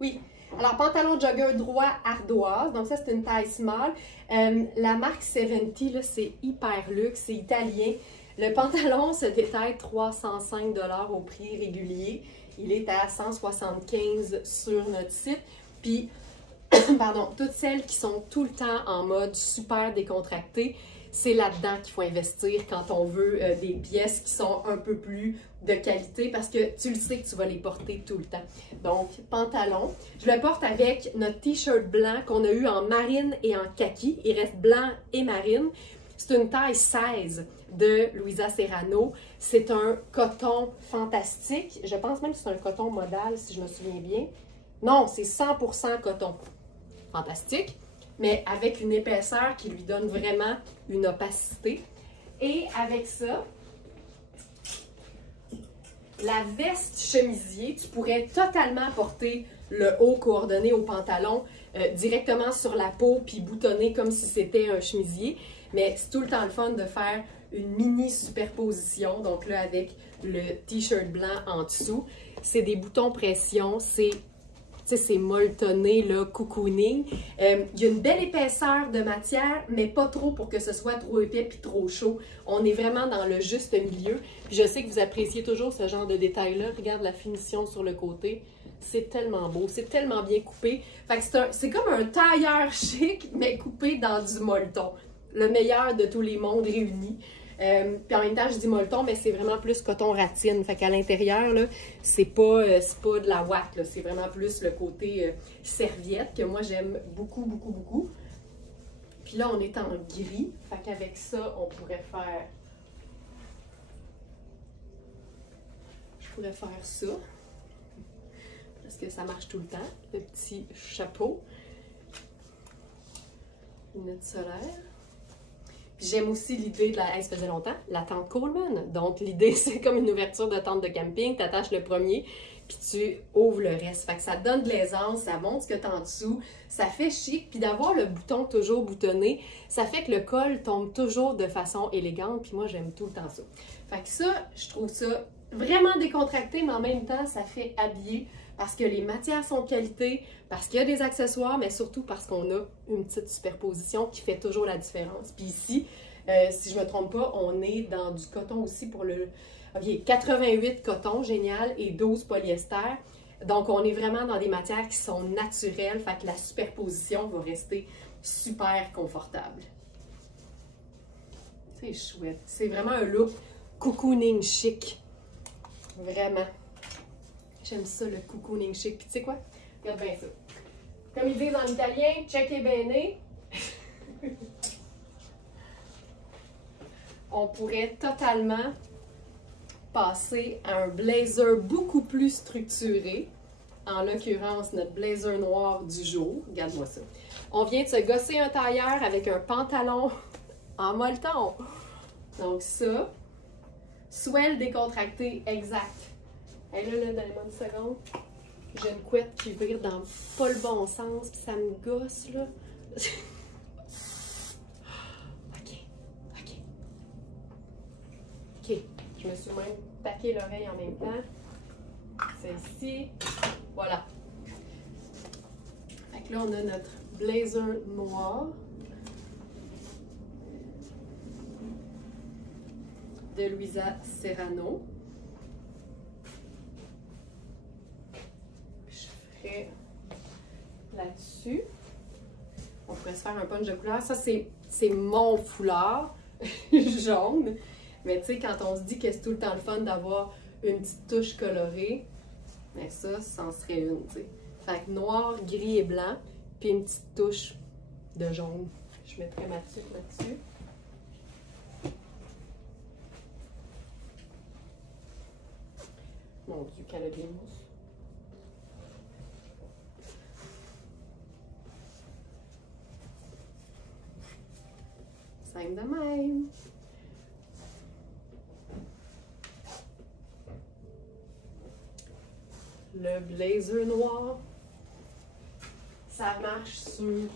Oui. Alors, pantalon jogger droit ardoise. Donc, ça, c'est une taille small. La marque 70, c'est hyper luxe. C'est italien. Le pantalon se détaille 305 $ au prix régulier. Il est à 175 sur notre site. Puis, pardon, toutes celles qui sont tout le temps en mode super décontracté, c'est là-dedans qu'il faut investir quand on veut des pièces qui sont un peu plus de qualité parce que tu le sais que tu vas les porter tout le temps. Donc, pantalon. Je le porte avec notre t-shirt blanc qu'on a eu en marine et en kaki. Il reste blanc et marine. C'est une taille 16 de Louisa Serrano. C'est un coton fantastique. Je pense même que c'est un coton modal, si je me souviens bien. Non, c'est 100% coton. fantastique, mais avec une épaisseur qui lui donne vraiment une opacité. Et avec ça, la veste chemisier, tu pourrais totalement porter le haut coordonné au pantalon directement sur la peau puis boutonner comme si c'était un chemisier. Mais c'est tout le temps le fun de faire une mini superposition. Donc là, avec le t-shirt blanc en dessous, c'est des boutons pression, c'est molletonné, là, cocooning. Il y a une belle épaisseur de matière, mais pas trop pour que ce soit trop épais puis trop chaud. On est vraiment dans le juste milieu. Puis je sais que vous appréciez toujours ce genre de détails-là. Regarde la finition sur le côté. C'est tellement beau, c'est tellement bien coupé. Fait que c'est comme un tailleur chic, mais coupé dans du molleton. Le meilleur de tous les mondes réunis. Puis en même temps, je dis molleton, mais c'est vraiment plus coton ratine. Fait qu'à l'intérieur, là, c'est pas de la ouate, là. C'est vraiment plus le côté serviette que moi, j'aime beaucoup, beaucoup, beaucoup. Puis là, on est en gris. Fait qu'avec ça, on pourrait faire... Je pourrais faire ça. Parce que ça marche tout le temps. Le petit chapeau. Lunettes solaires. J'aime aussi l'idée de la... ça faisait longtemps, la tente Coleman. Donc, l'idée, c'est comme une ouverture de tente de camping. Tu attaches le premier, puis tu ouvres le reste. Fait que ça te donne de l'aisance, ça montre ce que tu as en dessous. Ça fait chic. Puis d'avoir le bouton toujours boutonné, ça fait que le col tombe toujours de façon élégante. Puis moi, j'aime tout le temps ça. Fait que ça, je trouve ça vraiment décontracté, mais en même temps, ça fait habiller. Parce que les matières sont de qualité, parce qu'il y a des accessoires, mais surtout parce qu'on a une petite superposition qui fait toujours la différence. Puis ici, si je ne me trompe pas, on est dans du coton aussi pour le... OK, 88 coton, génial, et 12 polyester. Donc, on est vraiment dans des matières qui sont naturelles, fait que la superposition va rester super confortable. C'est chouette. C'est vraiment un look cocooning chic. Vraiment. J'aime ça, le cocooning chic. Puis tu sais quoi? Regarde bien ça. Comme ils disent en italien, check e bene. On pourrait totalement passer à un blazer beaucoup plus structuré. En l'occurrence, notre blazer noir du jour. Regarde-moi ça. On vient de se gosser un tailleur avec un pantalon en molleton. Donc ça, swell décontracté exact. Et là, donne-moi une seconde. J'ai une couette qui vire dans pas le bon sens, puis ça me gosse, là. OK. Je me suis même taqué l'oreille en même temps. Celle-ci. Voilà. Fait que là, on a notre blazer noir de Louisa Serrano. Là-dessus. On pourrait se faire un punch de couleur. Ça, c'est mon foulard jaune. Mais tu sais, quand on se dit que c'est tout le temps le fun d'avoir une petite touche colorée, mais ça, c'en serait une, tu sais. Fait que noir, gris et blanc, puis une petite touche de jaune. Je mettrai ma tuque là-dessus. Mon Dieu, qu'elle a des mousses. Simple de même. Le blazer noir, ça marche sur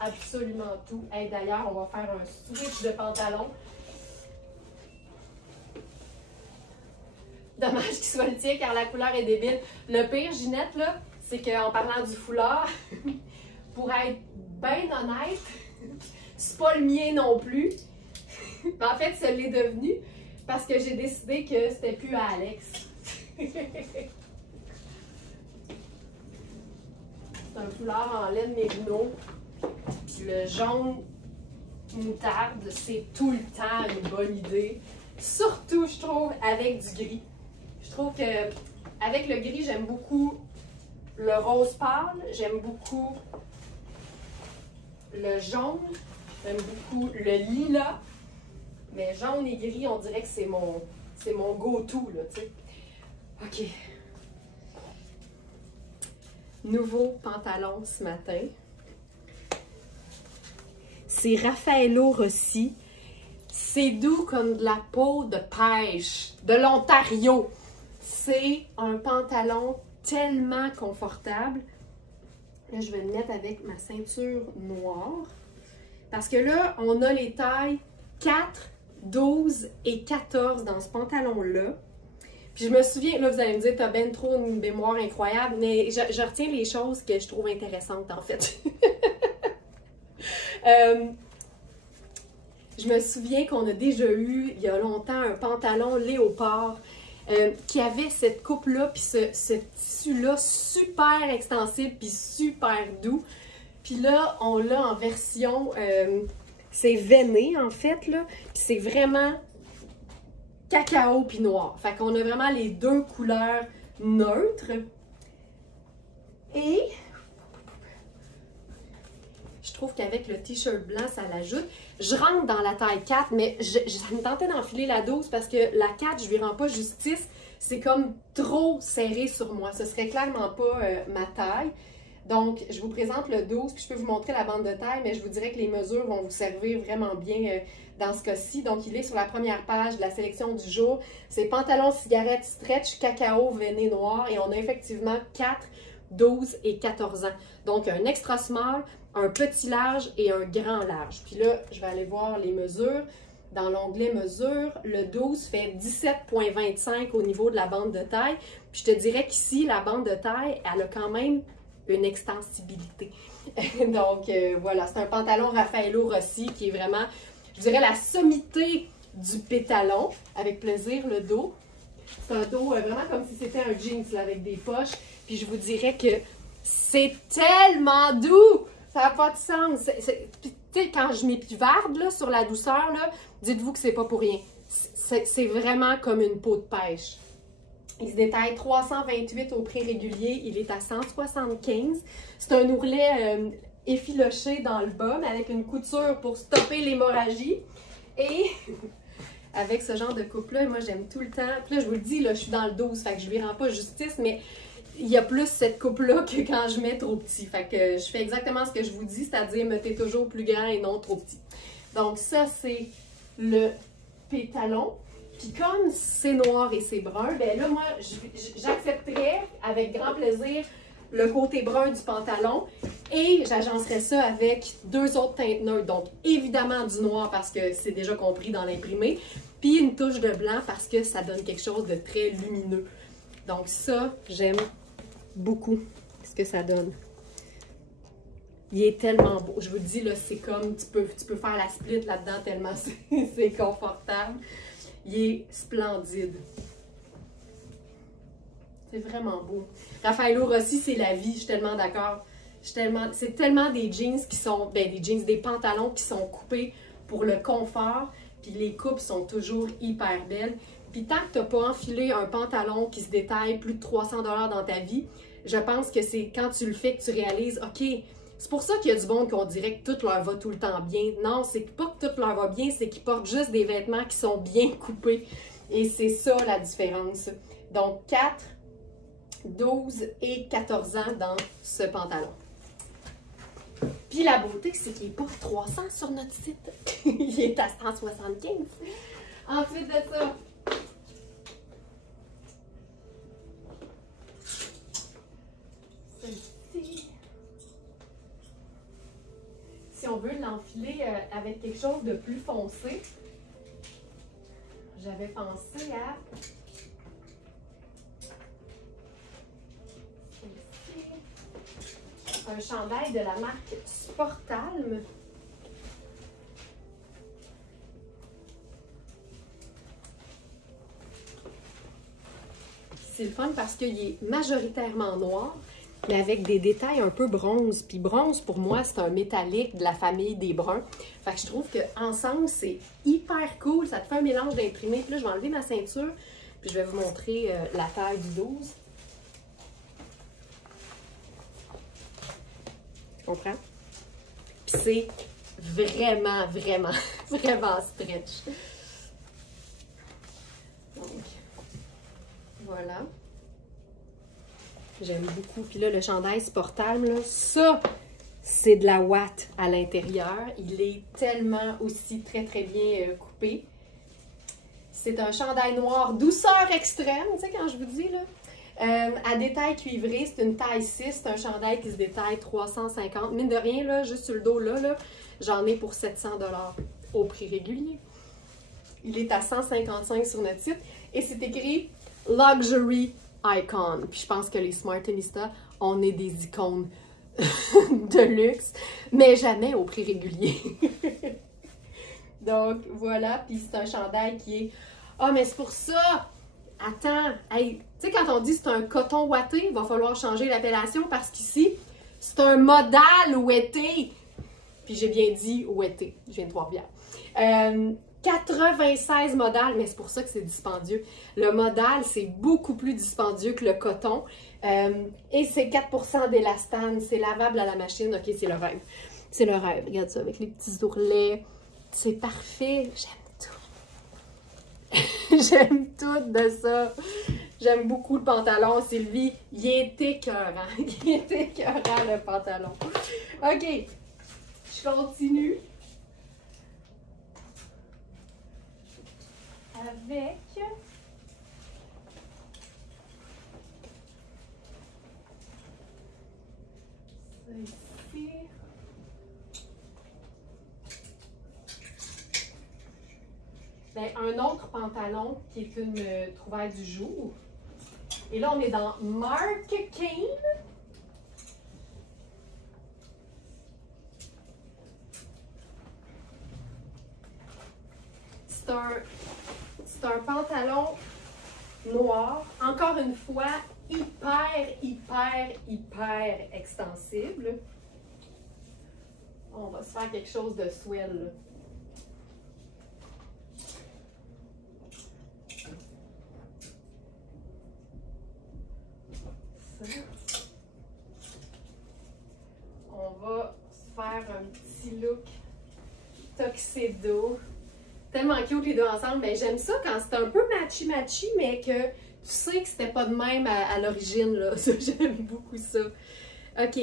absolument tout. Hey, d'ailleurs, on va faire un switch de pantalon. Dommage qu'il soit le tien car la couleur est débile. Le pire, Ginette, là, c'est qu'en parlant du foulard, pour être bien honnête, c'est pas le mien non plus. Mais en fait, ça l'est devenu parce que j'ai décidé que c'était plus à Alex. C'est un foulard en laine mérino. Puis le jaune moutarde, c'est tout le temps une bonne idée. Surtout, je trouve, avec du gris. Je trouve que avec le gris, j'aime beaucoup le rose pâle, j'aime beaucoup le jaune, j'aime beaucoup le lilas. Mais jaune et gris, on dirait que c'est mon go-to, là, tu sais. OK. Nouveau pantalon ce matin. C'est Raffaello Rossi. C'est doux comme de la peau de pêche de l'Ontario. C'est un pantalon tellement confortable. Là, je vais le mettre avec ma ceinture noire. Parce que là, on a les tailles 4, 12 et 14 dans ce pantalon-là. Puis je me souviens, là, vous allez me dire, t'as ben trop une mémoire incroyable, mais je retiens les choses que je trouve intéressantes, en fait. Je me souviens qu'on a déjà eu, il y a longtemps, un pantalon léopard qui avait cette coupe-là, puis ce tissu-là super extensible, puis super doux. Puis là, on l'a en version, c'est veiné en fait, là, puis c'est vraiment cacao puis noir. Fait qu'on a vraiment les deux couleurs neutres. Et je trouve qu'avec le t-shirt blanc, ça l'ajoute. Je rentre dans la taille 4, mais ça me tentait d'enfiler la 12 parce que la 4, je lui rends pas justice. C'est comme trop serré sur moi. Ce serait clairement pas ma taille. Donc, je vous présente le 12, puis je peux vous montrer la bande de taille, mais je vous dirais que les mesures vont vous servir vraiment bien dans ce cas-ci. Donc, il est sur la première page de la sélection du jour. C'est pantalon cigarette stretch, cacao, veiné noir, et on a effectivement 4, 12 et 14 ans. Donc, un extra small, un petit large et un grand large. Puis là, je vais aller voir les mesures. Dans l'onglet mesure, le 12 fait 17,25 au niveau de la bande de taille. Puis je te dirais qu'ici, la bande de taille, elle a quand même une extensibilité. Donc voilà, c'est un pantalon Raffaello Rossi qui est vraiment, je dirais, la sommité du pétalon. Avec plaisir, le dos. C'est un dos vraiment comme si c'était un jeans là, avec des poches. Puis je vous dirais que c'est tellement doux! Ça n'a pas de sens. Tu sais, quand je m'épivarde là, sur la douceur, dites-vous que c'est pas pour rien. C'est vraiment comme une peau de pêche. Il se détaille 328 au prix régulier. Il est à 175. C'est un ourlet effiloché dans le bas, mais avec une couture pour stopper l'hémorragie. Et avec ce genre de coupe-là, moi j'aime tout le temps. Puis là, je vous le dis, là, je suis dans le 12, fait que je lui rends pas justice, mais il y a plus cette coupe-là que quand je mets trop petit. Fait que je fais exactement ce que je vous dis, c'est-à-dire mettez toujours plus grand et non trop petit. Donc ça, c'est le pétalon. Puis comme c'est noir et c'est brun, ben là, moi, j'accepterais avec grand plaisir le côté brun du pantalon et j'agencerais ça avec deux autres teintes neutres. Donc, évidemment du noir parce que c'est déjà compris dans l'imprimé, puis une touche de blanc parce que ça donne quelque chose de très lumineux. Donc ça, j'aime beaucoup ce que ça donne. Il est tellement beau. Je vous dis, là, c'est comme, tu peux faire la split là-dedans tellement c'est confortable. Il est splendide. C'est vraiment beau. Raffaello Rossi, c'est la vie, je suis tellement d'accord. C'est tellement des jeans qui sont, des pantalons qui sont coupés pour le confort, puis les coupes sont toujours hyper belles. Puis tant que tu n'as pas enfilé un pantalon qui se détaille plus de 300 $ dans ta vie, je pense que c'est quand tu le fais que tu réalises, OK, c'est pour ça qu'il y a du monde qu'on dirait que tout leur va tout le temps bien. Non, c'est pas que tout leur va bien, c'est qu'ils portent juste des vêtements qui sont bien coupés. Et c'est ça la différence. Donc 4, 12 et 14 ans dans ce pantalon. Puis la beauté, c'est qu'il n'est pas 300 sur notre site. Il est à 175. Ensuite de ça, celle-ci. Si on veut l'enfiler avec quelque chose de plus foncé, j'avais pensé à celle-ci. Un chandail de la marque Sportalm. C'est le fun parce qu'il est majoritairement noir, mais avec des détails un peu bronze. Puis bronze, pour moi, c'est un métallique de la famille des bruns. Fait que je trouve qu'ensemble, c'est hyper cool. Ça te fait un mélange d'imprimé. Puis là, je vais enlever ma ceinture, puis je vais vous montrer la taille du 12. Tu comprends? Puis c'est vraiment, vraiment, vraiment stretch. Donc, voilà. J'aime beaucoup. Puis là, le chandail Sportalm, là, ça, c'est de la ouate à l'intérieur. Il est tellement aussi très très bien coupé. C'est un chandail noir douceur extrême, tu sais quand je vous dis là. À détail cuivré, c'est une taille 6, c'est un chandail qui se détaille 350. Mine de rien, là, juste sur le dos, là, j'en ai pour 700 $ au prix régulier. Il est à 155 sur notre site et c'est écrit Luxury Icon. Puis je pense que les Smartinistas, on est des icônes de luxe, mais jamais au prix régulier. Donc voilà, puis c'est un chandail qui est... Ah, mais c'est pour ça! Attends, hey, tu sais, quand on dit c'est un coton ouaté, il va falloir changer l'appellation parce qu'ici, c'est un modal ouaté. Puis j'ai bien dit ouaté, je viens de Trois-Rivières. 96 modal, mais c'est pour ça que c'est dispendieux. Le modal, c'est beaucoup plus dispendieux que le coton. Et c'est 4% d'élastane, c'est lavable à la machine. Ok, c'est le rêve. C'est le rêve. Regarde ça, avec les petits ourlets. C'est parfait. J'aime tout. J'aime tout de ça. J'aime beaucoup le pantalon, Sylvie. Il est écœurant. Il est écœurant, le pantalon. OK. Je continue. Avec... ici. Ben, un autre pantalon qui est une trouvaille du jour. Et là, on est dans Mark Kane. C'est un pantalon noir, encore une fois, hyper extensible. On va se faire quelque chose de swell, là. On va se faire un petit look tuxedo. Tellement cute les deux ensemble. Mais j'aime ça quand c'est un peu matchy-matchy, mais que tu sais que c'était pas de même à l'origine, là. Ça, j'aime beaucoup ça. OK.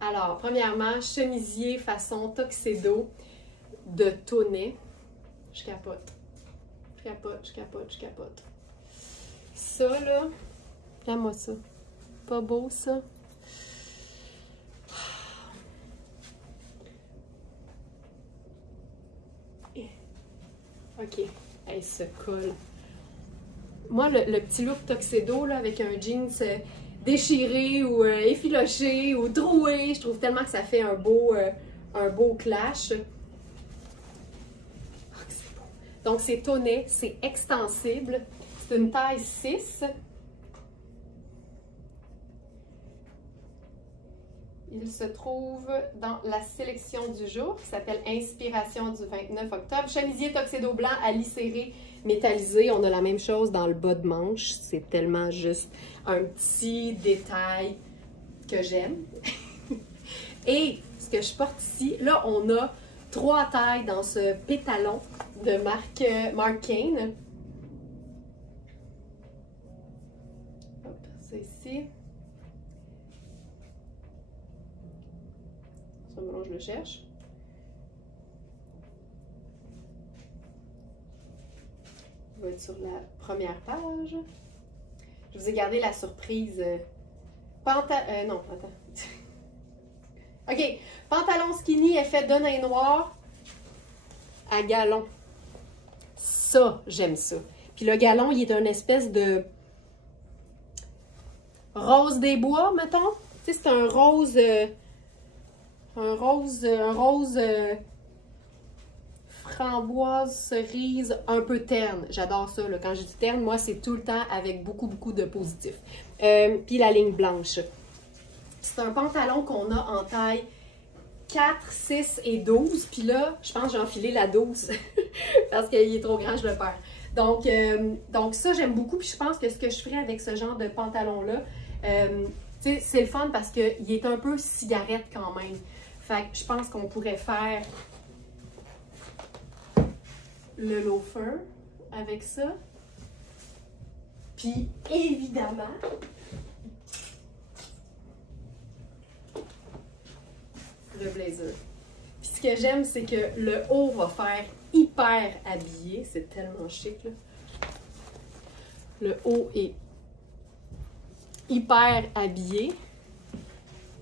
Alors, premièrement, chemisier façon tuxedo de tonnet. Je capote. Je capote, je capote, je capote. Ça, là, regarde-moi ça. Pas beau, ça? OK. Elle se colle. Moi, le petit look tuxedo, là, avec un jeans déchiré ou effiloché ou troué, je trouve tellement que ça fait un beau clash. Oh, c'est beau. Donc, c'est tonnet, c'est extensible. C'est une taille 6. Il se trouve dans la sélection du jour qui s'appelle Inspiration du 29 octobre. Chemisier tuxedo blanc à lis serré métallisé. On a la même chose dans le bas de manche. C'est tellement juste un petit détail que j'aime. Et ce que je porte ici, là, on a 3 tailles dans ce pétalon de Mark Kane. Hop, c'est ici. Maintenant, je le cherche. Il va être sur la première page. Je vous ai gardé la surprise. Non, attends. OK. Pantalon skinny, effet de nain noir à galon. Ça, j'aime ça. Puis le galon, il est une espèce de rose des bois, mettons. Tu sais, c'est un rose... Un rose framboise, cerise, un peu terne. J'adore ça, là. Quand je dis terne, moi, c'est tout le temps avec beaucoup de positif. Puis la ligne blanche. C'est un pantalon qu'on a en taille 4, 6 et 12. Puis là, je pense que j'ai enfilé la 12 parce qu'il est trop grand, je le perds. Donc ça, j'aime beaucoup. Puis je pense que ce que je ferais avec ce genre de pantalon-là, c'est le fun parce qu'il est un peu cigarette quand même. Fait que je pense qu'on pourrait faire le loafer avec ça. Puis évidemment, le blazer. Puis ce que j'aime, c'est que le haut va faire hyper habillé. C'est tellement chic, là. Le haut est hyper habillé.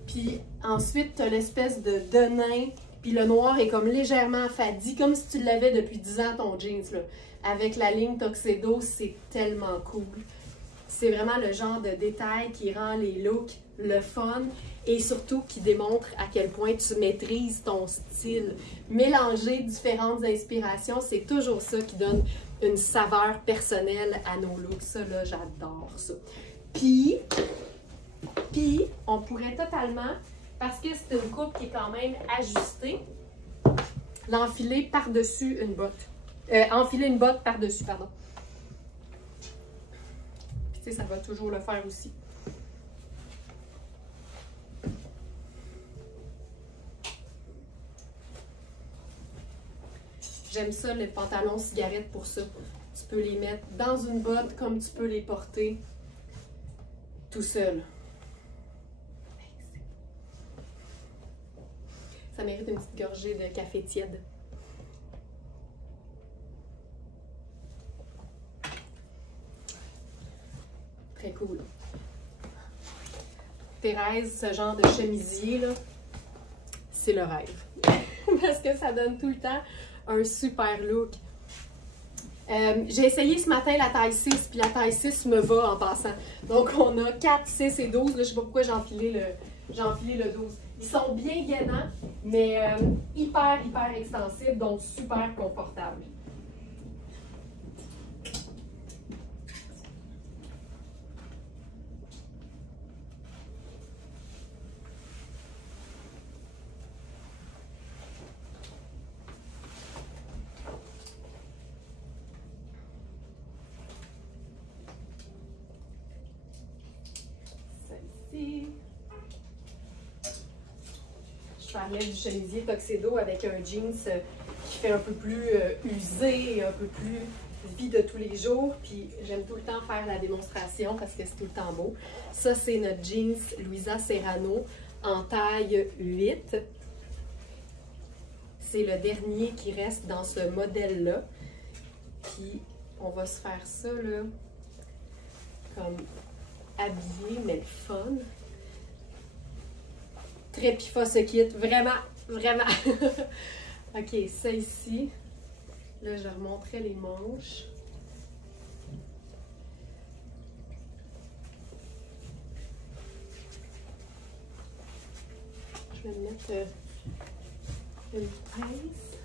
Puis ensuite, tu as l'espèce de denim. Puis le noir est comme légèrement fadi, comme si tu l'avais depuis 10 ans ton jeans, là. Avec la ligne Tuxedo, c'est tellement cool. C'est vraiment le genre de détail qui rend les looks le fun et surtout qui démontre à quel point tu maîtrises ton style. Mélanger différentes inspirations, c'est toujours ça qui donne une saveur personnelle à nos looks. Ça, là, j'adore ça. Puis, on pourrait totalement, parce que c'est une coupe qui est quand même ajustée, l'enfiler par-dessus une botte. Enfiler une botte par-dessus, pardon. Puis, tu sais, ça va toujours le faire aussi. J'aime ça, les pantalons cigarettes pour ça. Tu peux les mettre dans une botte comme tu peux les porter tout seul. Ça mérite une petite gorgée de café tiède. Très cool. Thérèse, ce genre de chemisier, là, c'est le rêve. Parce que ça donne tout le temps un super look. J'ai essayé ce matin la taille 6, puis la taille 6 me va en passant. Donc on a 4, 6 et 12. Là, je ne sais pas pourquoi j'ai enfilé le 12. Ils sont bien gainants, mais hyper extensibles, donc super confortables. Je parlais du chemisier Tuxedo avec un jeans qui fait un peu plus usé, un peu plus vie de tous les jours. Puis j'aime tout le temps faire la démonstration parce que c'est tout le temps beau. Ça, c'est notre jeans Louisa Serrano en taille 8. C'est le dernier qui reste dans ce modèle-là. Puis on va se faire ça là, comme habillé, mais le fun. Très pifa ce kit, vraiment. Ok, ça ici. Là, je remonterai les manches. Je vais me mettre une pince.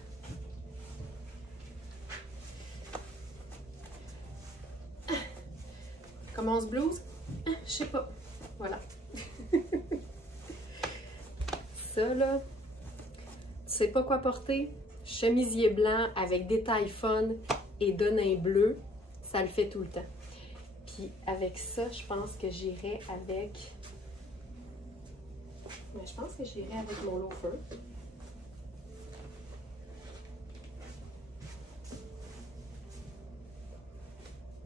Comment on se blouse? Je sais pas. Voilà. Ça, là, tu sais pas quoi porter? Chemisier blanc avec détail fun et denim bleu, ça le fait tout le temps. Puis avec ça, je pense que j'irai avec... Mais je pense que j'irai avec mon loafer.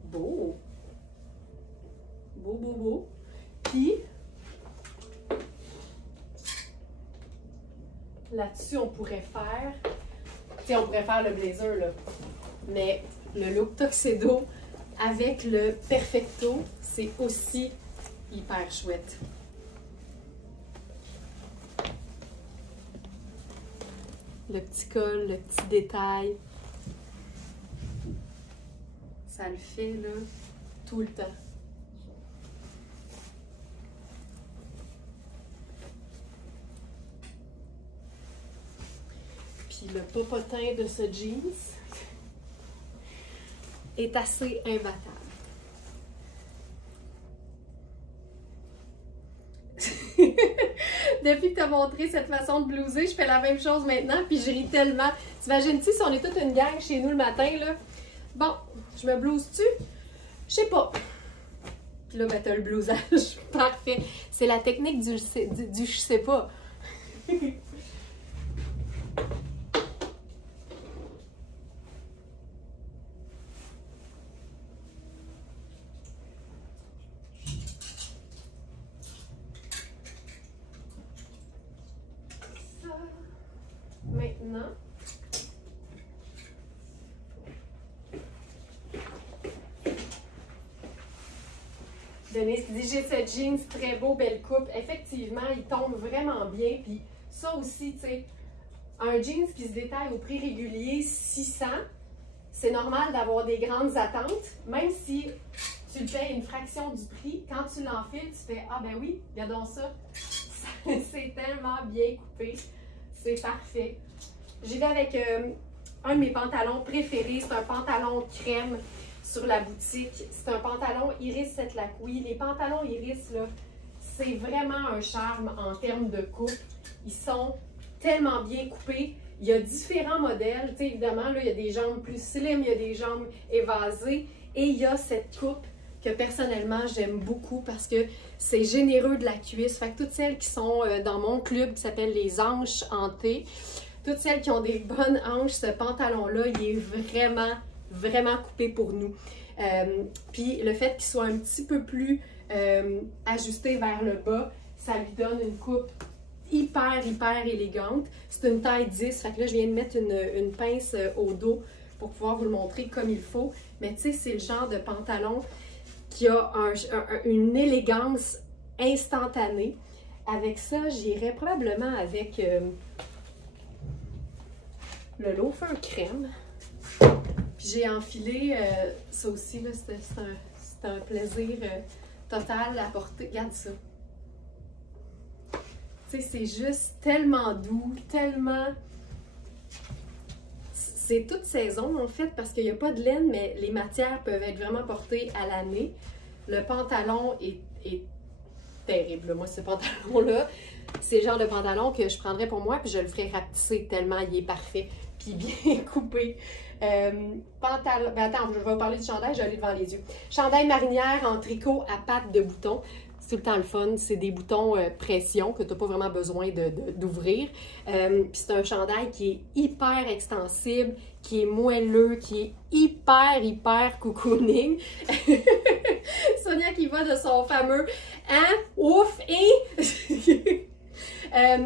Beau! Beau. Puis... là-dessus, on pourrait faire, tu sais, on pourrait faire le blazer, là. Mais le look Tuxedo avec le perfecto, c'est aussi hyper chouette. Le petit col, le petit détail, ça le fait, là, tout le temps. Puis le popotin de ce jeans est assez imbattable. Depuis que tu as montré cette façon de blouser, je fais la même chose maintenant, puis je ris tellement. T'imagines-tu si on est toute une gang chez nous le matin, là? Bon, je me blouse-tu? Je sais pas. Puis là, ben, t'as le blousage. Parfait. C'est la technique du je sais pas. maintenant. Denise qui dit j'ai ce jeans très beau, belle coupe. Effectivement, il tombe vraiment bien. Puis ça aussi, tu sais, un jeans qui se détaille au prix régulier 600, c'est normal d'avoir des grandes attentes. Même si tu le payes une fraction du prix, quand tu l'enfiles, tu fais ah ben oui, regardons ça. C'est tellement bien coupé. C'est parfait. J'y vais avec un de mes pantalons préférés. C'est un pantalon crème sur la boutique. C'est un pantalon Iris Setlac. Oui, les pantalons Iris, là, c'est vraiment un charme en termes de coupe. Ils sont tellement bien coupés. Il y a différents modèles. Tu sais, évidemment, là, il y a des jambes plus slim, il y a des jambes évasées. Et il y a cette coupe que personnellement, j'aime beaucoup parce que c'est généreux de la cuisse. Fait que toutes celles qui sont dans mon club qui s'appelle les hanches hantées, toutes celles qui ont des bonnes hanches, ce pantalon-là, il est vraiment coupé pour nous. Puis le fait qu'il soit un petit peu plus ajusté vers le bas, ça lui donne une coupe hyper élégante. C'est une taille 10, fait que là je viens de mettre une pince au dos pour pouvoir vous le montrer comme il faut. Mais tu sais, c'est le genre de pantalon qui a une élégance instantanée. Avec ça, j'irais probablement avec le loafer crème. Puis j'ai enfilé, ça aussi, c'est un plaisir total à porter. Regarde ça. Tu sais, c'est juste tellement doux, tellement... C'est toute saison, en fait, parce qu'il n'y a pas de laine, mais les matières peuvent être vraiment portées à l'année. Le pantalon est terrible. Moi, ce pantalon-là, c'est le genre de pantalon que je prendrais pour moi, puis je le ferais rapetisser tellement il est parfait, puis bien coupé. Pantalon... Ben attends, je vais vous parler du chandail, je l'ai devant les yeux. Chandail marinière en tricot à pattes de boutons. C'est tout le temps le fun. C'est des boutons pression que tu n'as pas vraiment besoin d'ouvrir. Puis c'est un chandail qui est hyper extensible, qui est moelleux, qui est hyper cocooning. Sonia qui va de son fameux « Hein? Ouf! Et... »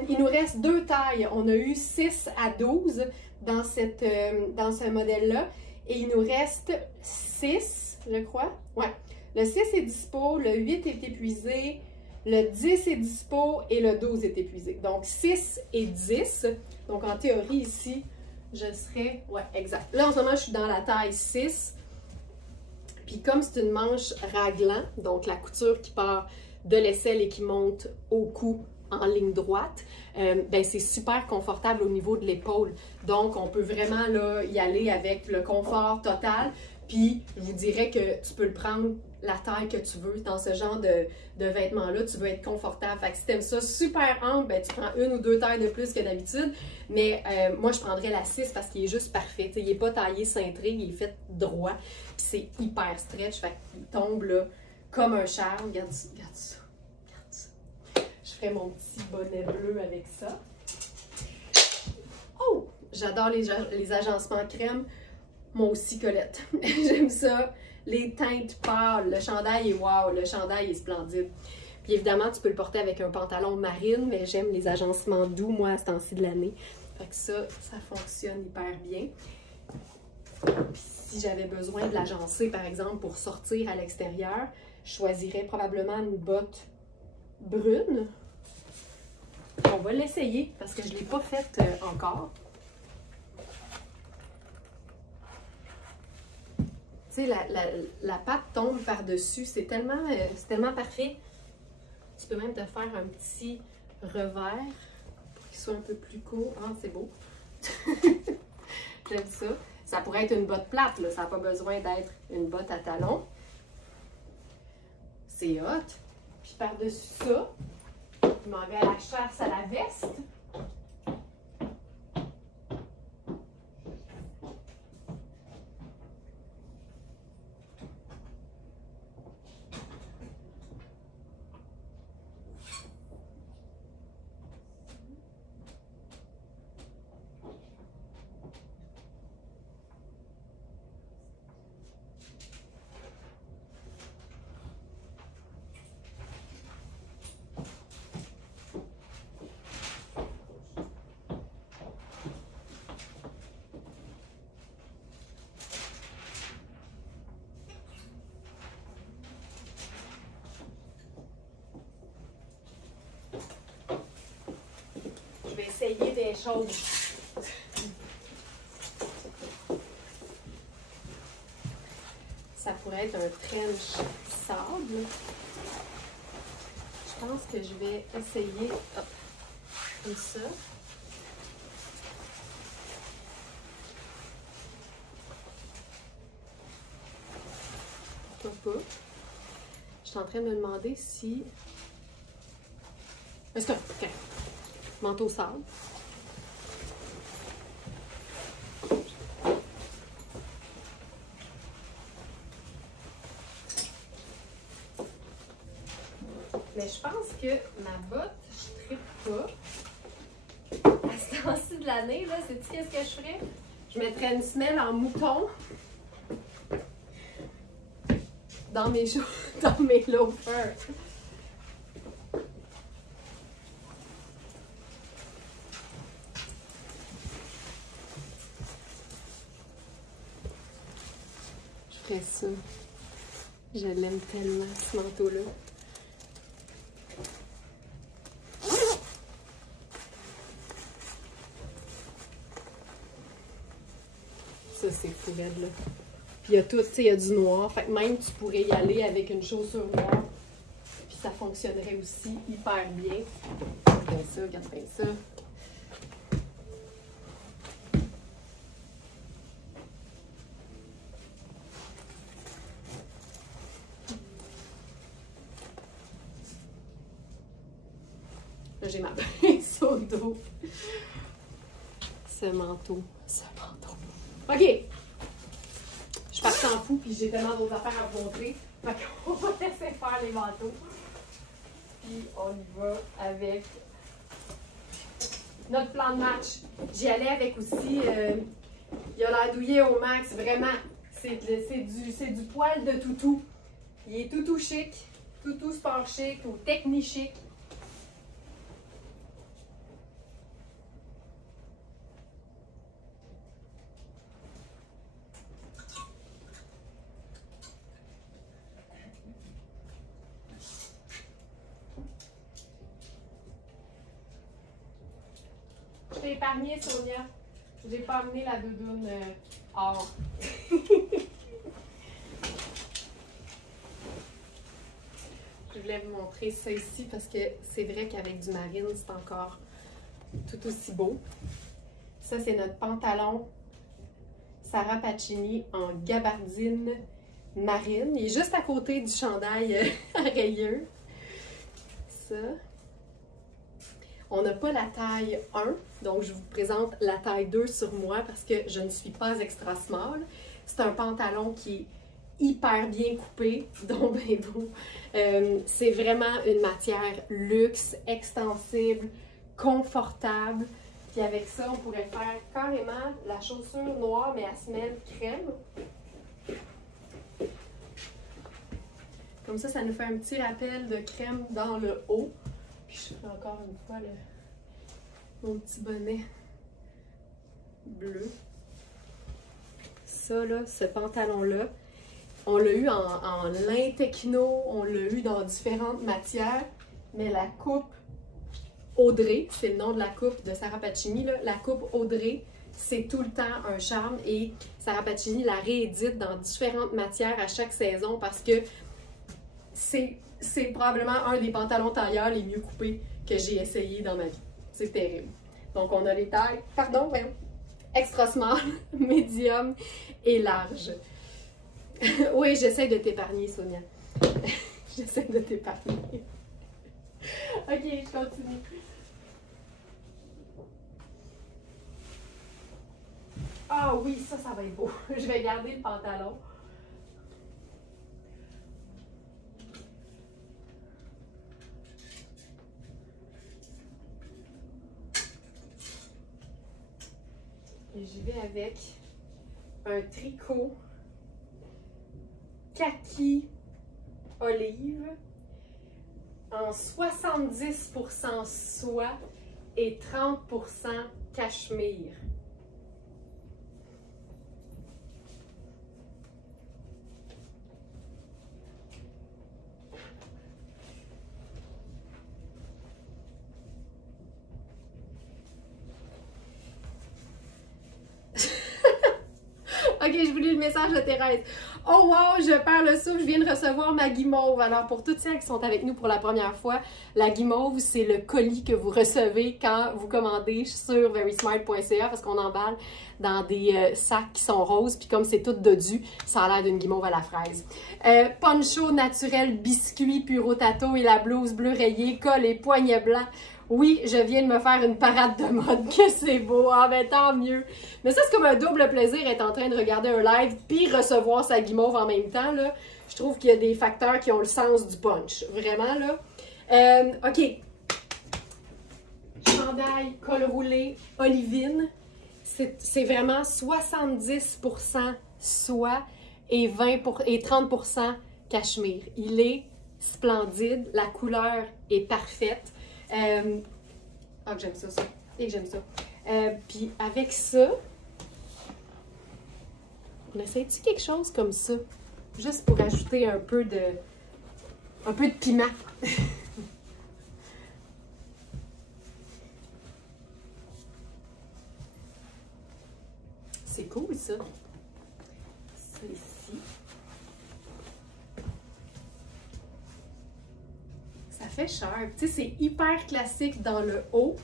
il nous reste 2 tailles. On a eu 6 à 12 dans ce modèle-là. Et il nous reste 6, je crois. Ouais. Le 6 est dispo, le 8 est épuisé, le 10 est dispo et le 12 est épuisé. Donc 6 et 10. Donc en théorie ici, je serais... Ouais, exact. Là en ce moment, je suis dans la taille 6. Puis comme c'est une manche raglan, donc la couture qui part de l'aisselle et qui monte au cou en ligne droite, ben c'est super confortable au niveau de l'épaule. Donc on peut vraiment là, y aller avec le confort total. Puis je vous dirais que tu peux le prendre la taille que tu veux dans ce genre de vêtements-là. Tu veux être confortable. Fait que si tu aimes ça super ample, ben, tu prends 1 ou 2 tailles de plus que d'habitude. Mais moi, je prendrais la 6 parce qu'il est juste parfait. T'sais, il n'est pas taillé cintré, il est fait droit. Puis c'est hyper stretch. Fait qu'il tombe là comme un charme. Regarde ça. Regarde ça. Regarde ça. Je ferais mon petit bonnet bleu avec ça. Oh! J'adore les agencements crème. Moi aussi, Colette. J'aime ça. Les teintes pâles. Le chandail est wow. Le chandail est splendide. Puis évidemment, tu peux le porter avec un pantalon marine, mais j'aime les agencements doux, moi, à ce temps-ci de l'année. Fait que ça fonctionne hyper bien. Puis si j'avais besoin de l'agencer, par exemple, pour sortir à l'extérieur, je choisirais probablement une botte brune. On va l'essayer parce que je ne l'ai pas faite encore. Tu sais, la patte tombe par-dessus. C'est tellement parfait. Tu peux même te faire un petit revers pour qu'il soit un peu plus court. Ah, c'est beau. J'aime ça. Ça pourrait être une botte plate, là. Ça n'a pas besoin d'être une botte à talons. C'est hot. Puis par-dessus ça, je m'en vais à la chasse à la veste. essayer des choses. Ça pourrait être un trench sable. Je pense que je vais essayer comme ça. Pourquoi pas? Je suis en train de me demander si... Est-ce que... OK. Manteau sable. Mais je pense que ma botte, je tripe pas. À ce temps-ci de l'année, là, sais-tu qu'est-ce que je ferais? Je mettrais une semelle en mouton dans mes loafers. Je ferais ça. Je l'aime tellement, ce manteau-là. Ça, c'est fou raide, là. Puis il y a tout, tu sais, il y a du noir. Fait que même tu pourrais y aller avec une chaussure noire. Puis ça fonctionnerait aussi hyper bien. Regarde bien ça, regarde bien ça. Là, j'ai ma pince au dos. Ce manteau. OK! Je suis partie en fou, puis j'ai tellement d'autres affaires à vous montrer. Fait qu'on va laisser faire les manteaux. Puis on y va avec notre plan de match. J'y allais avec aussi, il a l'air douillet au max, vraiment. C'est du poil de toutou. Il est toutou chic, toutou sport chic ou techni chic. Je t'ai épargné, Sonia. J'ai pas amené la doudoune or. Je voulais vous montrer ça ici parce que c'est vrai qu'avec du marine, c'est encore tout aussi beau. Ça, c'est notre pantalon Sarah Pacini en gabardine marine. Il est juste à côté du chandail à rayures. Ça. On n'a pas la taille 1, donc je vous présente la taille 2 sur moi parce que je ne suis pas extra small. C'est un pantalon qui est hyper bien coupé, donc ben beau. C'est vraiment une matière luxe, extensible, confortable. Puis avec ça, on pourrait faire carrément la chaussure noire, mais à semelle crème. Comme ça nous fait un petit rappel de crème dans le haut. Puis je ferai encore une fois mon petit bonnet bleu. Ça, là, ce pantalon-là, on l'a eu en lin techno, on l'a eu dans différentes matières, mais la coupe Audrey, c'est le nom de la coupe de Sarah Pacini, là. La coupe Audrey, c'est tout le temps un charme et Sarah Pacini la réédite dans différentes matières à chaque saison parce que c'est probablement un des pantalons tailleurs les mieux coupés que j'ai essayé dans ma vie. C'est terrible. Donc, on a les tailles, extra small, medium et large. Oui, j'essaie de t'épargner, Sonia. J'essaie de t'épargner. OK, je continue. Ah oui, ça va être beau. Je vais garder le pantalon. Et j'y vais avec un tricot kaki olive en 70% soie et 30% cachemire. Ok, je vous lis le message de Thérèse. Oh wow, je perds le souffle, je viens de recevoir ma guimauve. Alors pour toutes celles qui sont avec nous pour la première fois, la guimauve, c'est le colis que vous recevez quand vous commandez sur verysmart.ca parce qu'on emballe dans des sacs qui sont roses, puis comme c'est tout dodu, ça a l'air d'une guimauve à la fraise. Poncho naturel, biscuit, puro tato et la blouse bleu rayée, col et poignets blancs. Oui, je viens de me faire une parade de mode, que c'est beau, ah ben tant mieux. Mais ça, c'est comme un double plaisir être en train de regarder un live puis recevoir sa guimauve en même temps, là. Je trouve qu'il y a des facteurs qui ont le sens du punch, vraiment, là. OK. Chandail, col roulé, olivine. C'est vraiment 70% soie et 30% cachemire. Il est splendide, la couleur est parfaite. Ah, que j'aime ça, ça. Et que j'aime ça. Puis avec ça, on essaie-tu quelque chose comme ça? Juste pour ajouter un peu de piment. C'est cool, ça. Ça ici. Ça fait cher. Tu sais, c'est hyper classique dans le haut.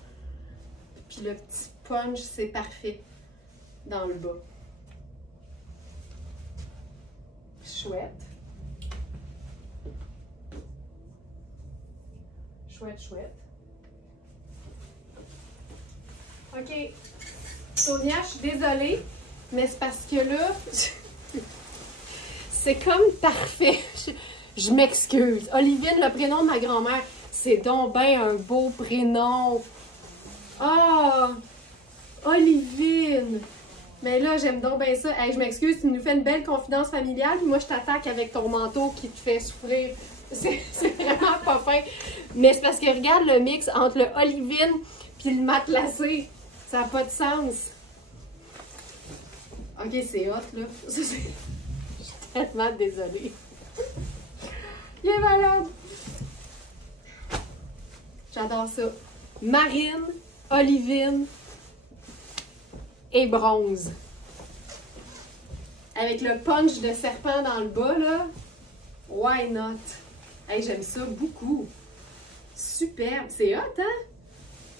Puis le petit punch, c'est parfait dans le bas. Chouette. Chouette, chouette. OK. Sonia, je suis désolée, mais c'est parce que là, c'est comme parfait. Je m'excuse. Olivine, le prénom de ma grand-mère, c'est donc ben un beau prénom. Ah! Olivine! Mais là, j'aime donc bien ça. Hey, je m'excuse, tu nous fais une belle confidence familiale, puis moi, je t'attaque avec ton manteau qui te fait souffrir. C'est vraiment pas fin. Mais c'est parce que regarde le mix entre le olivine puis le matelassé. Ça n'a pas de sens. Ok, c'est hot, là. Je suis tellement désolée. Il est malade. J'adore ça. Marine, olivine et bronze. Avec le punch de serpent dans le bas, là. Why not? Hey, j'aime ça beaucoup. Superbe. C'est hot, hein?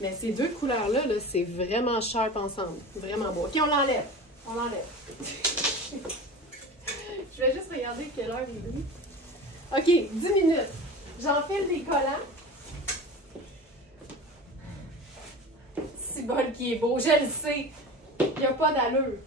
Mais ces deux couleurs-là, -là, c'est vraiment sharp ensemble. Vraiment beau. OK, on l'enlève. On l'enlève. Je vais juste regarder quelle heure il est. OK, 10 minutes. J'enfile des collants. Si bol qui est beau. Je le sais. Il n'y a pas d'allure.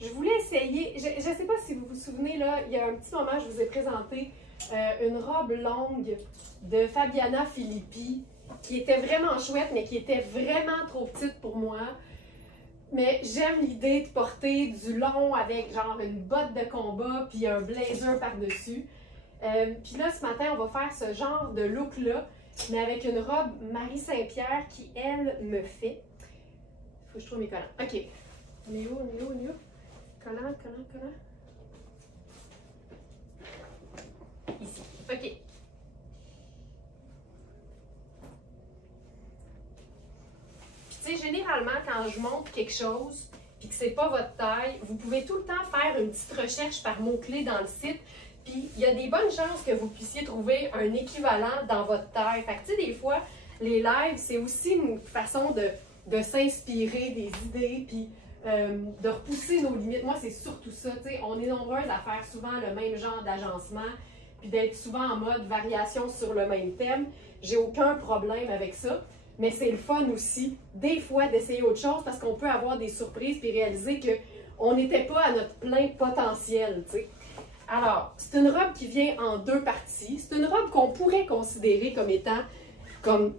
Je voulais essayer, je ne sais pas si vous vous souvenez, là, il y a un petit moment, je vous ai présenté une robe longue de Fabiana Filippi qui était vraiment chouette, mais qui était vraiment trop petite pour moi. Mais j'aime l'idée de porter du long avec genre une botte de combat puis un blazer par-dessus. Puis là, ce matin, on va faire ce genre de look-là, mais avec une robe Marie Saint-Pierre qui, elle, me fait. Faut que je trouve mes collants. OK. On est où? On est où? On est où? Collant, collant, collant. Ici. OK. Puis, tu sais, généralement, quand je montre quelque chose, puis que c'est pas votre taille, vous pouvez tout le temps faire une petite recherche par mots-clés dans le site. Puis, il y a des bonnes chances que vous puissiez trouver un équivalent dans votre taille. Fait que, tu sais, des fois, les lives, c'est aussi une façon de s'inspirer des idées, puis de repousser nos limites. Moi, c'est surtout ça, tu sais, on est nombreuses à faire souvent le même genre d'agencement, puis d'être souvent en mode variation sur le même thème. J'ai aucun problème avec ça, mais c'est le fun aussi, des fois, d'essayer autre chose, parce qu'on peut avoir des surprises, puis réaliser qu'on n'était pas à notre plein potentiel, tu sais. Alors, c'est une robe qui vient en deux parties. C'est une robe qu'on pourrait considérer comme étant comme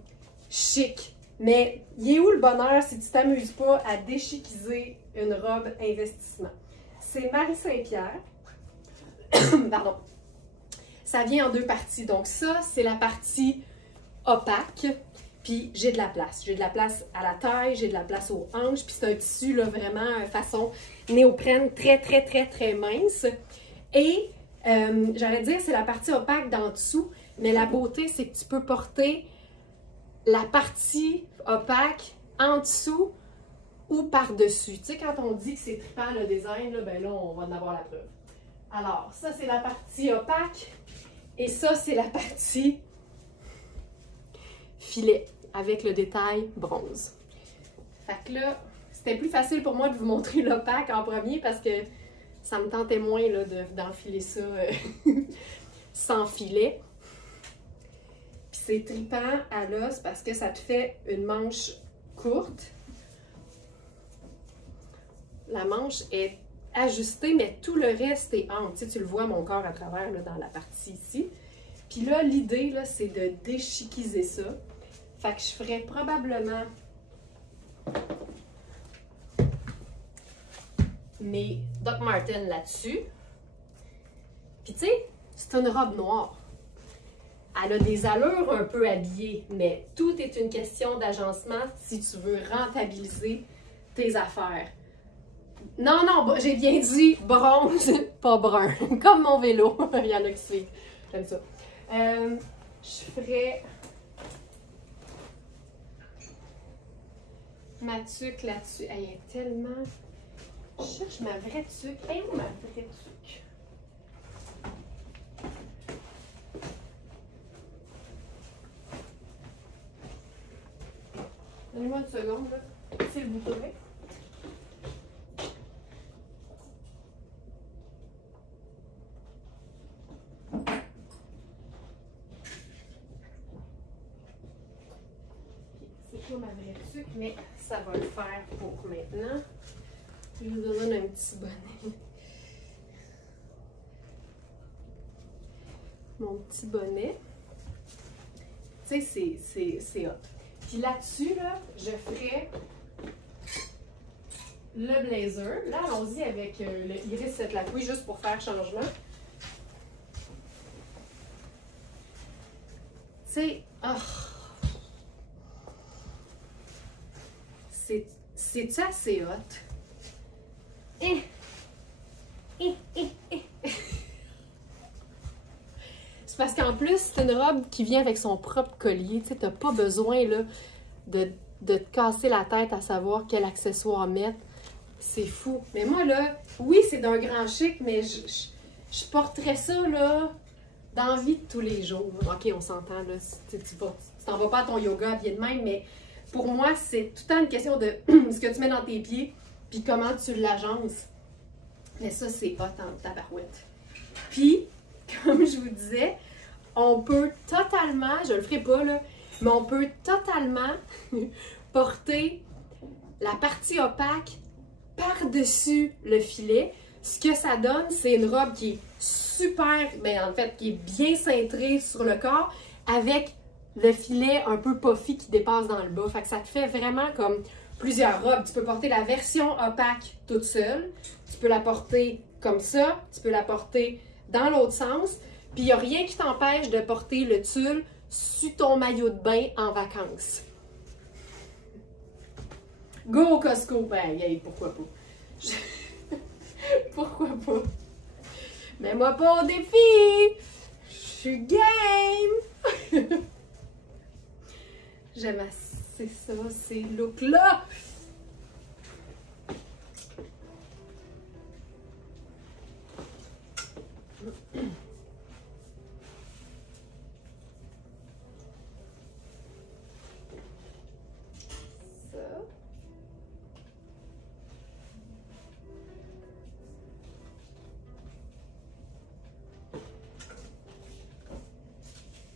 chic. Mais il est où le bonheur si tu ne t'amuses pas à déchiquiser une robe investissement? C'est Marie Saint-Pierre. Pardon. Ça vient en deux parties. Donc ça, c'est la partie opaque. Puis Puis j'ai de la place. J'ai de la place à la taille, j'ai de la place aux hanches. Puis c'est un tissu là, vraiment façon néoprène très, très, très, très mince. Et j'allais dire, c'est la partie opaque d'en dessous. Mais la beauté, c'est que tu peux porter la partie opaque en dessous ou par-dessus. Tu sais, quand on dit que c'est trippant le design, là, ben là, on va en avoir la preuve. Alors, ça, c'est la partie opaque. Et ça, c'est la partie filet avec le détail bronze. Fait que là, c'était plus facile pour moi de vous montrer l'opaque en premier parce que ça me tentait moins là, d'enfiler ça sans filet. Puis c'est trippant à l'os parce que ça te fait une manche courte. La manche est ajustée, mais tout le reste est ample. Tu sais, tu le vois mon corps à travers là, dans la partie ici. Puis là, l'idée, là, c'est de déchiquiser ça. Fait que je ferais probablement mes Doc Martens là-dessus. Puis tu sais, c'est une robe noire. Elle a des allures un peu habillées, mais tout est une question d'agencement si tu veux rentabiliser tes affaires. Non, non, j'ai bien dit bronze, pas brun. Comme mon vélo. Il y en a qui suivent. J'aime ça. Je ferais ma tuque là-dessus. Elle est tellement... Je cherche ma vraie tuque. Elle est où ma vraie tuque? Donnez-moi une seconde, là. S'il vous plaît. C'est pas ma vraie tuque, mais ça va le faire pour maintenant. Je vous donne un petit bonnet. Mon petit bonnet. Tu sais, c'est hot. Puis là-dessus, là, je ferai le blazer. Là, allons-y avec le Iris cette Lacouille, juste pour faire changement. Tu sais, c'est-tu assez hot? C'est parce qu'en plus, c'est une robe qui vient avec son propre collier. Tu sais, t'as pas besoin là, de te casser la tête à savoir quel accessoire mettre. C'est fou. Mais moi, là, oui, c'est d'un grand chic, mais je porterais ça, là, dans la vie de tous les jours. OK, on s'entend, là. Tu t'en vas pas à ton yoga habillé de même, mais pour moi, c'est tout le temps une question de ce que tu mets dans tes pieds, puis comment tu l'agences. Mais ça, c'est hot en tabarouette. Puis, comme je vous disais, on peut totalement, je le ferai pas là, mais on peut totalement porter la partie opaque par-dessus le filet. Ce que ça donne, c'est une robe qui est super, ben en fait, qui est bien cintrée sur le corps, avec le filet un peu puffy qui dépasse dans le bas. Fait que ça te fait vraiment comme plusieurs robes. Tu peux porter la version opaque toute seule, tu peux la porter comme ça, tu peux la porter dans l'autre sens, puis il n'y a rien qui t'empêche de porter le tulle sur ton maillot de bain en vacances. Go au Costco! Ben, hey, pourquoi pas? Pourquoi pas? Mets-moi pas au défi! Je suis game! J'aime assez ça, ces looks-là!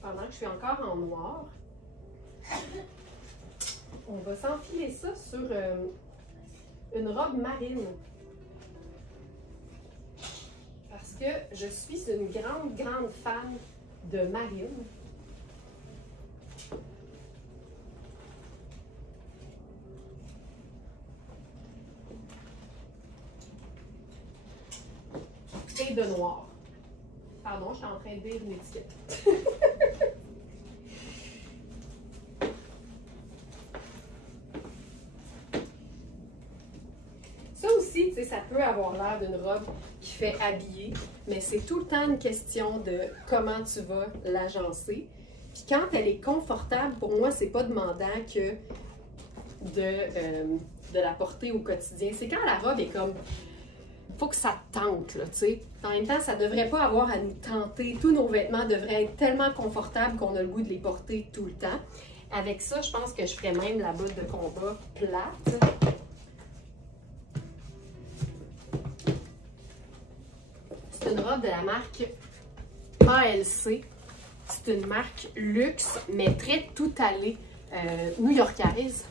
Pendant que je suis encore en noir, on va s'enfiler ça sur une robe marine. Parce que je suis une grande fan de marine. Et de noir. Pardon, je suis en train de lire une étiquette. aussi, tu sais, ça peut avoir l'air d'une robe qui fait habiller, mais c'est tout le temps une question de comment tu vas l'agencer. Puis quand elle est confortable, pour moi, c'est pas demandant que de la porter au quotidien. C'est quand la robe est comme... Faut que ça tente, là, tu sais. En même temps, ça devrait pas avoir à nous tenter. Tous nos vêtements devraient être tellement confortables qu'on a le goût de les porter tout le temps. Avec ça, je pense que je ferais même la botte de combat plate. C'est une robe de la marque ALC. C'est une marque luxe, mais très tout allée new-yorkaise.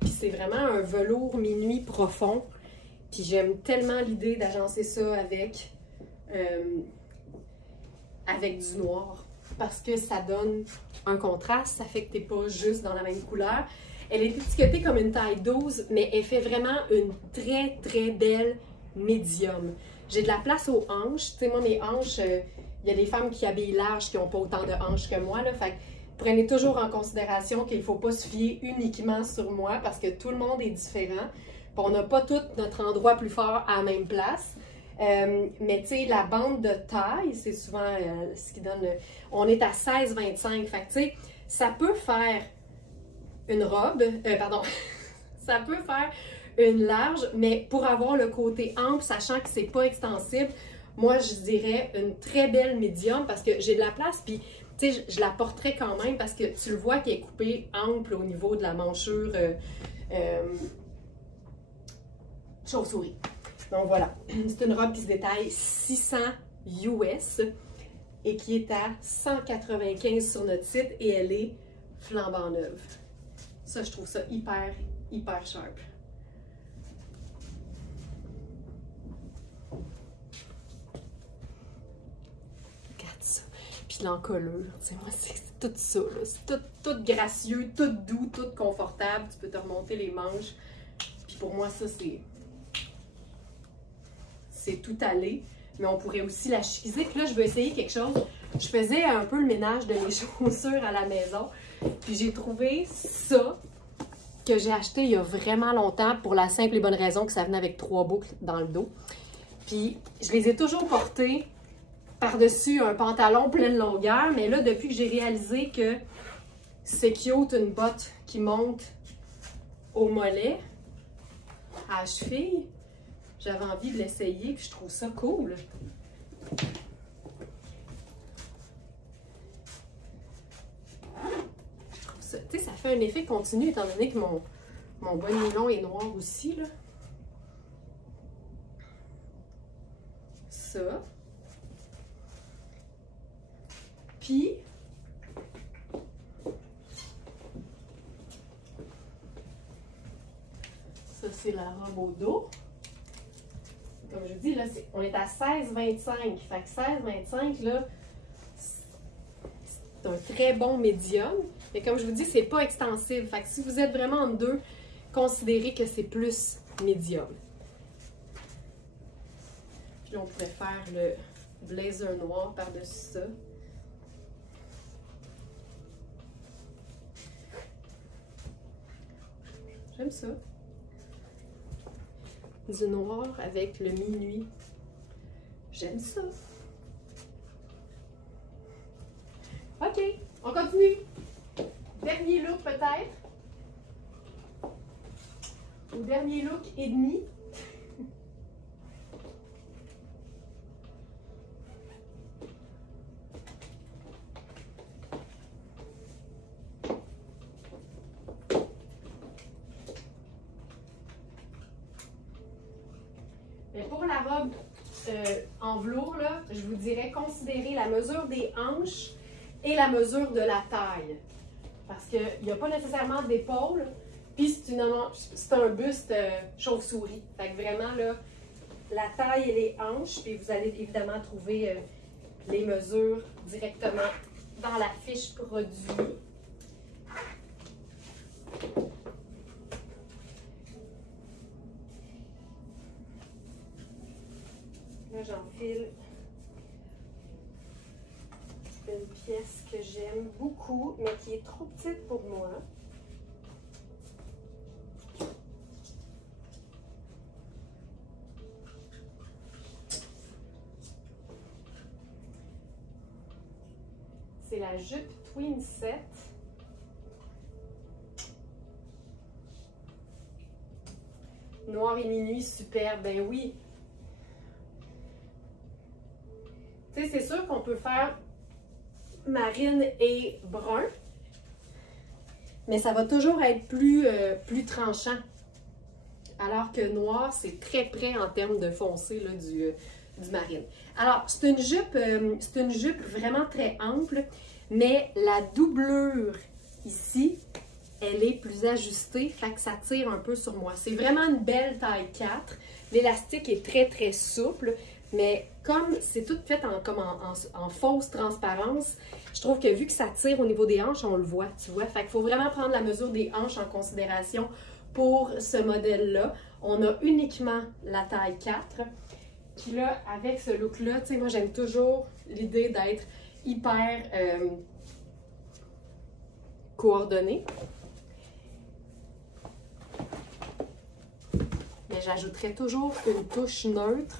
Puis c'est vraiment un velours minuit profond. Puis j'aime tellement l'idée d'agencer ça avec du noir. Parce que ça donne un contraste, ça fait que t'es pas juste dans la même couleur. Elle est étiquetée comme une taille 12, mais elle fait vraiment une très très belle médium. J'ai de la place aux hanches. Tu sais, moi, mes hanches, il y a des femmes qui habillent large qui n'ont pas autant de hanches que moi, là. Fait que prenez toujours en considération qu'il ne faut pas se fier uniquement sur moi parce que tout le monde est différent. Puis on n'a pas tout notre endroit plus fort à la même place. Mais tu sais, la bande de taille, c'est souvent ce qui donne... On est à 16-25. Fait que tu sais, ça peut faire une robe... pardon. Ça peut faire une large, mais pour avoir le côté ample, sachant que c'est pas extensible, moi, je dirais une très belle médium parce que j'ai de la place, puis tu sais, je la porterais quand même parce que tu le vois qu'elle est coupée ample au niveau de la manchure chauve-souris. Donc voilà, c'est une robe qui se détaille 600 US et qui est à 195 sur notre site et elle est flambant neuve. Ça, je trouve ça hyper sharp. Regarde ça. Puis l'encolure, tu sais, moi, c'est tout ça, là. C'est tout gracieux, tout doux, tout confortable. Tu peux te remonter les manches. Puis pour moi, ça, c'est tout allé. Mais on pourrait aussi la chiquiser. Puis là, je vais essayer quelque chose. Je faisais un peu le ménage de mes chaussures à la maison. Puis j'ai trouvé ça que j'ai acheté il y a vraiment longtemps pour la simple et bonne raison que ça venait avec 3 boucles dans le dos. Puis je les ai toujours portées par-dessus un pantalon pleine longueur, mais là, depuis que j'ai réalisé que c'est cute une botte qui monte au mollet, à la cheville, j'avais envie de l'essayer, puis je trouve ça cool. Tu sais, ça fait un effet continu étant donné que mon bas de nylon est noir aussi, là. Ça. Puis, ça, c'est la robe au dos. Comme je vous dis, là, on est à 16-25. Fait que 16-25, là, c'est un très bon médium. Mais comme je vous dis, c'est pas extensible. Fait que si vous êtes vraiment en deux, considérez que c'est plus médium. Puis là, on pourrait faire le blazer noir par-dessus ça. J'aime ça. Du noir avec le minuit. J'aime ça. OK, on continue. Dernier look peut-être. Ou dernier look et demi. Mais pour la robe en velours, là, je vous dirais considérez la mesure des hanches et la mesure de la taille. Parce qu'il n'y a pas nécessairement d'épaule, puis c'est un buste chauve-souris. Fait que vraiment, là, la taille et les hanches, puis vous allez évidemment trouver les mesures directement dans la fiche produit. Là, j'enfile une pièce que j'aime beaucoup, mais qui est trop petite pour moi. c'est la jupe Twin Set. Noir et minuit, superbe, ben oui. Tu sais, c'est sûr qu'on peut faire marine et brun, mais ça va toujours être plus tranchant. Alors que noir, c'est très près en termes de foncé là, du marine. Alors, c'est une jupe vraiment très ample, mais la doublure ici, elle est plus ajustée, fait que ça tire un peu sur moi. C'est vraiment une belle taille 4. L'élastique est très, très souple, mais comme c'est tout fait en fausse transparence, je trouve que vu que ça tire au niveau des hanches, on le voit, tu vois. Fait qu'il faut vraiment prendre la mesure des hanches en considération pour ce modèle-là. On a uniquement la taille 4. Puis là, avec ce look-là, tu sais, moi, j'aime toujours l'idée d'être hyper coordonnée. Mais j'ajouterais toujours une touche neutre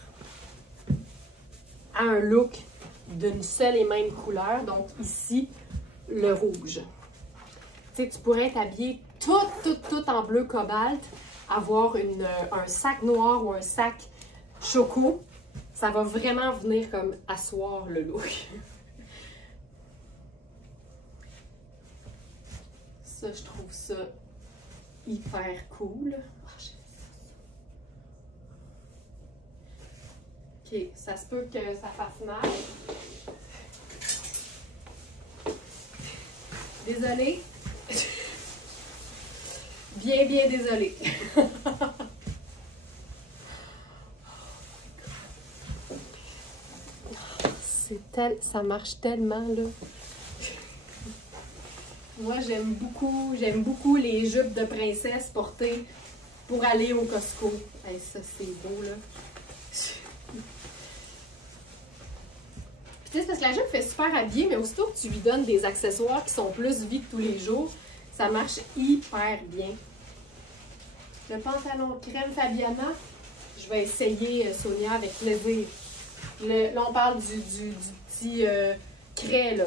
à un look d'une seule et même couleur. Donc ici, le rouge. Tu sais, tu pourrais être habillé tout en bleu cobalt, avoir un sac noir ou un sac choco. Ça va vraiment venir comme asseoir le look. Ça, je trouve ça hyper cool. Ok, ça se peut que ça fasse mal. Désolée. Bien désolée. Ça marche tellement, là. Moi, j'aime beaucoup les jupes de princesse portées pour aller au Costco. Hey, ça, c'est beau, là. Puis, tu sais, c'est parce que la jupe fait super habillée, mais aussitôt que tu lui donnes des accessoires qui sont plus vie que tous les jours, ça marche hyper bien. Le pantalon crème Fabiana, je vais essayer, Sonia, avec plaisir. Là, on parle du petit craie, là.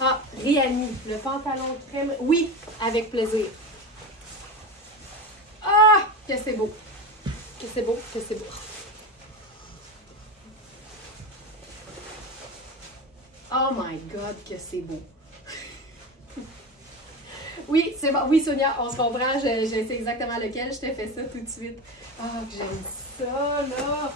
Ah, Rihanni, le pantalon crème. Oui, avec plaisir. Ah, que c'est beau. Que c'est beau, que c'est beau. Oh my God, que c'est beau. Oui, c'est bon. Oui, Sonia, on se comprend. Je sais exactement lequel. Je t'ai fait ça tout de suite. Ah, oh, que j'aime ça, là.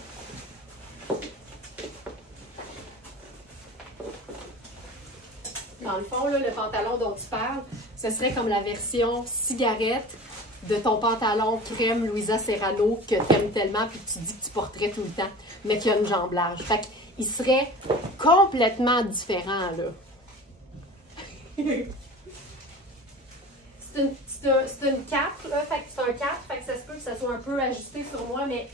Dans le fond, là, le pantalon dont tu parles, ce serait comme la version cigarette de ton pantalon crème Louisa Serrano que tu aimes tellement puis que tu dis que tu porterais tout le temps, mais qui a une jambe large. Fait qu'il serait complètement différent, là. C'est une cape, là, fait que c'est un cap, fait que ça se peut que ça soit un peu ajusté sur moi, mais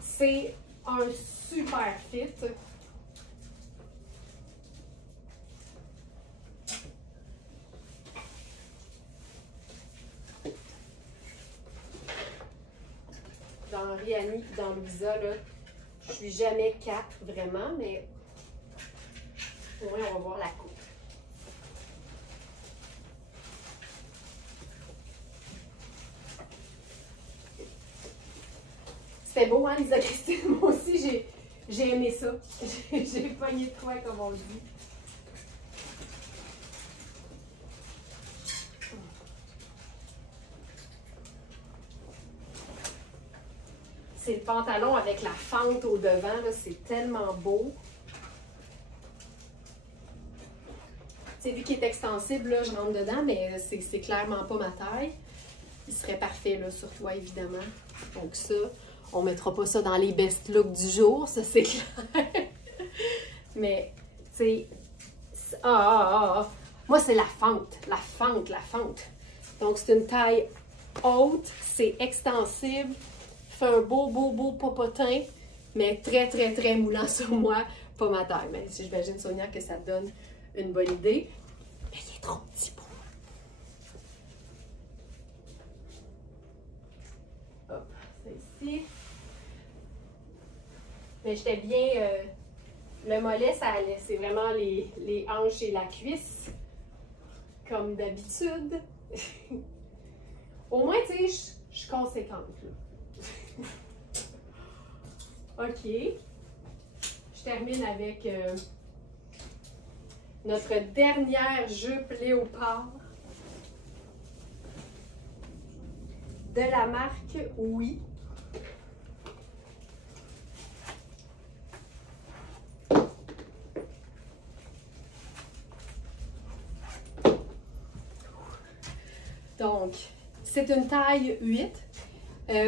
c'est un super fit. Dans Rihanni et dans Louisa, là, je suis jamais cap vraiment, mais au moins on va voir la coupe. C'était beau, hein, Lisa Christine? Moi aussi, j'ai aimé ça. J'ai pogné de quoi, comme on le dit. C'est le pantalon avec la fente au devant, c'est tellement beau. Tu sais, vu qu'il est extensible, là, je rentre dedans, mais c'est clairement pas ma taille. Il serait parfait là, sur toi, évidemment. Donc ça, on ne mettra pas ça dans les best looks du jour, ça c'est clair. Mais, tu sais, moi c'est la fente, la fente, la fente. Donc c'est une taille haute, c'est extensible, fait un beau popotin, mais très moulant sur moi, pas ma taille. Mais si j'imagine, Sonia, que ça te donne une bonne idée. Mais il est trop petit pour moi. ici. Mais j'étais bien... le mollet, ça allait. C'est vraiment les hanches et la cuisse. Comme d'habitude. Au moins, tu sais, je suis conséquente, là. OK. Je termine avec notre dernière jupe léopard de la marque Oui. Donc, c'est une taille 8.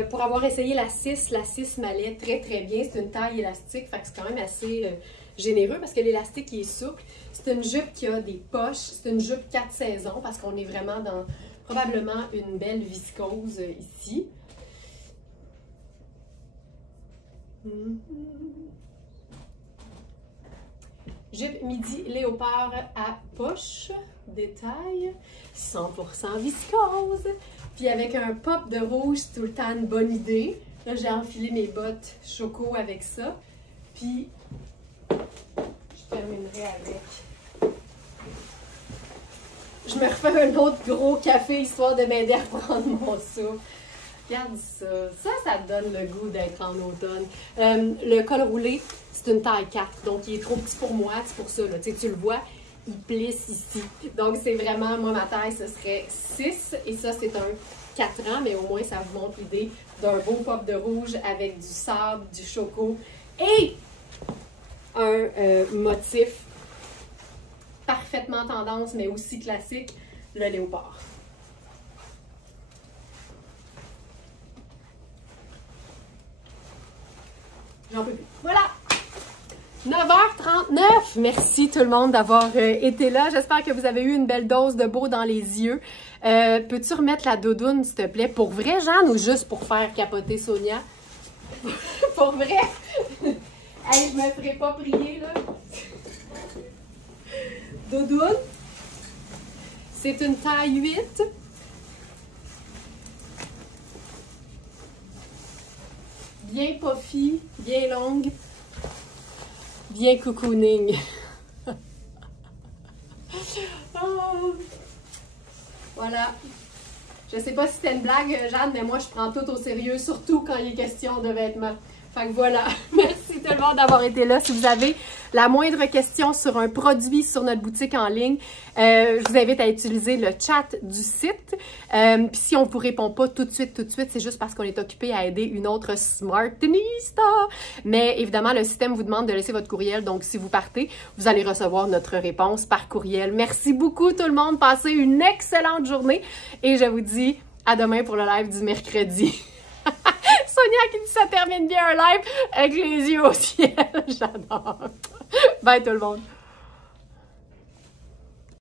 Pour avoir essayé la 6 m'allait très très bien. C'est une taille élastique, fait que c'est quand même assez généreux parce que l'élastique est souple. C'est une jupe qui a des poches. C'est une jupe 4 saisons parce qu'on est vraiment dans probablement une belle viscose ici. Jupe midi léopard à poche, détail, 100% viscose. Puis avec un pop de rouge, c'est tout le temps une bonne idée. Là, j'ai enfilé mes bottes choco avec ça. Puis, je terminerai avec... Je me refais un autre gros café, histoire de m'aider à prendre mon souffle. Regarde ça. Ça donne le goût d'être en automne. Le col roulé, c'est une taille 4. Donc, il est trop petit pour moi. C'est pour ça, là. Tu le vois, il plisse ici. Donc, c'est vraiment, moi, ma taille, ce serait 6. Et ça, c'est un 4 ans. Mais au moins, ça vous montre l'idée d'un beau pop de rouge avec du sable, du choco et un motif parfaitement tendance, mais aussi classique, le léopard. J'en peux plus. Voilà! 9h39! Merci tout le monde d'avoir été là. J'espère que vous avez eu une belle dose de beau dans les yeux. Peux-tu remettre la doudoune, s'il te plaît? Pour vrai, Jeanne, ou juste pour faire capoter Sonia? Pour vrai? Hey, je me ferai pas prier, là. Doudoune. C'est une taille 8. Bien puffy, bien longue, bien cocooning. Oh. Voilà. Je sais pas si c'était une blague, Jeanne, mais moi je prends tout au sérieux, surtout quand il est question de vêtements. Fait que voilà. Merci tout le monde d'avoir été là. Si vous avez la moindre question sur un produit sur notre boutique en ligne, je vous invite à utiliser le chat du site. Puis si on ne vous répond pas tout de suite, c'est juste parce qu'on est occupé à aider une autre Smartinista. Mais évidemment, le système vous demande de laisser votre courriel. Donc, si vous partez, vous allez recevoir notre réponse par courriel. Merci beaucoup tout le monde. Passez une excellente journée. Et je vous dis à demain pour le live du mercredi. Sonia qui dit ça termine bien un live avec les yeux au ciel. J'adore. Bye tout le monde.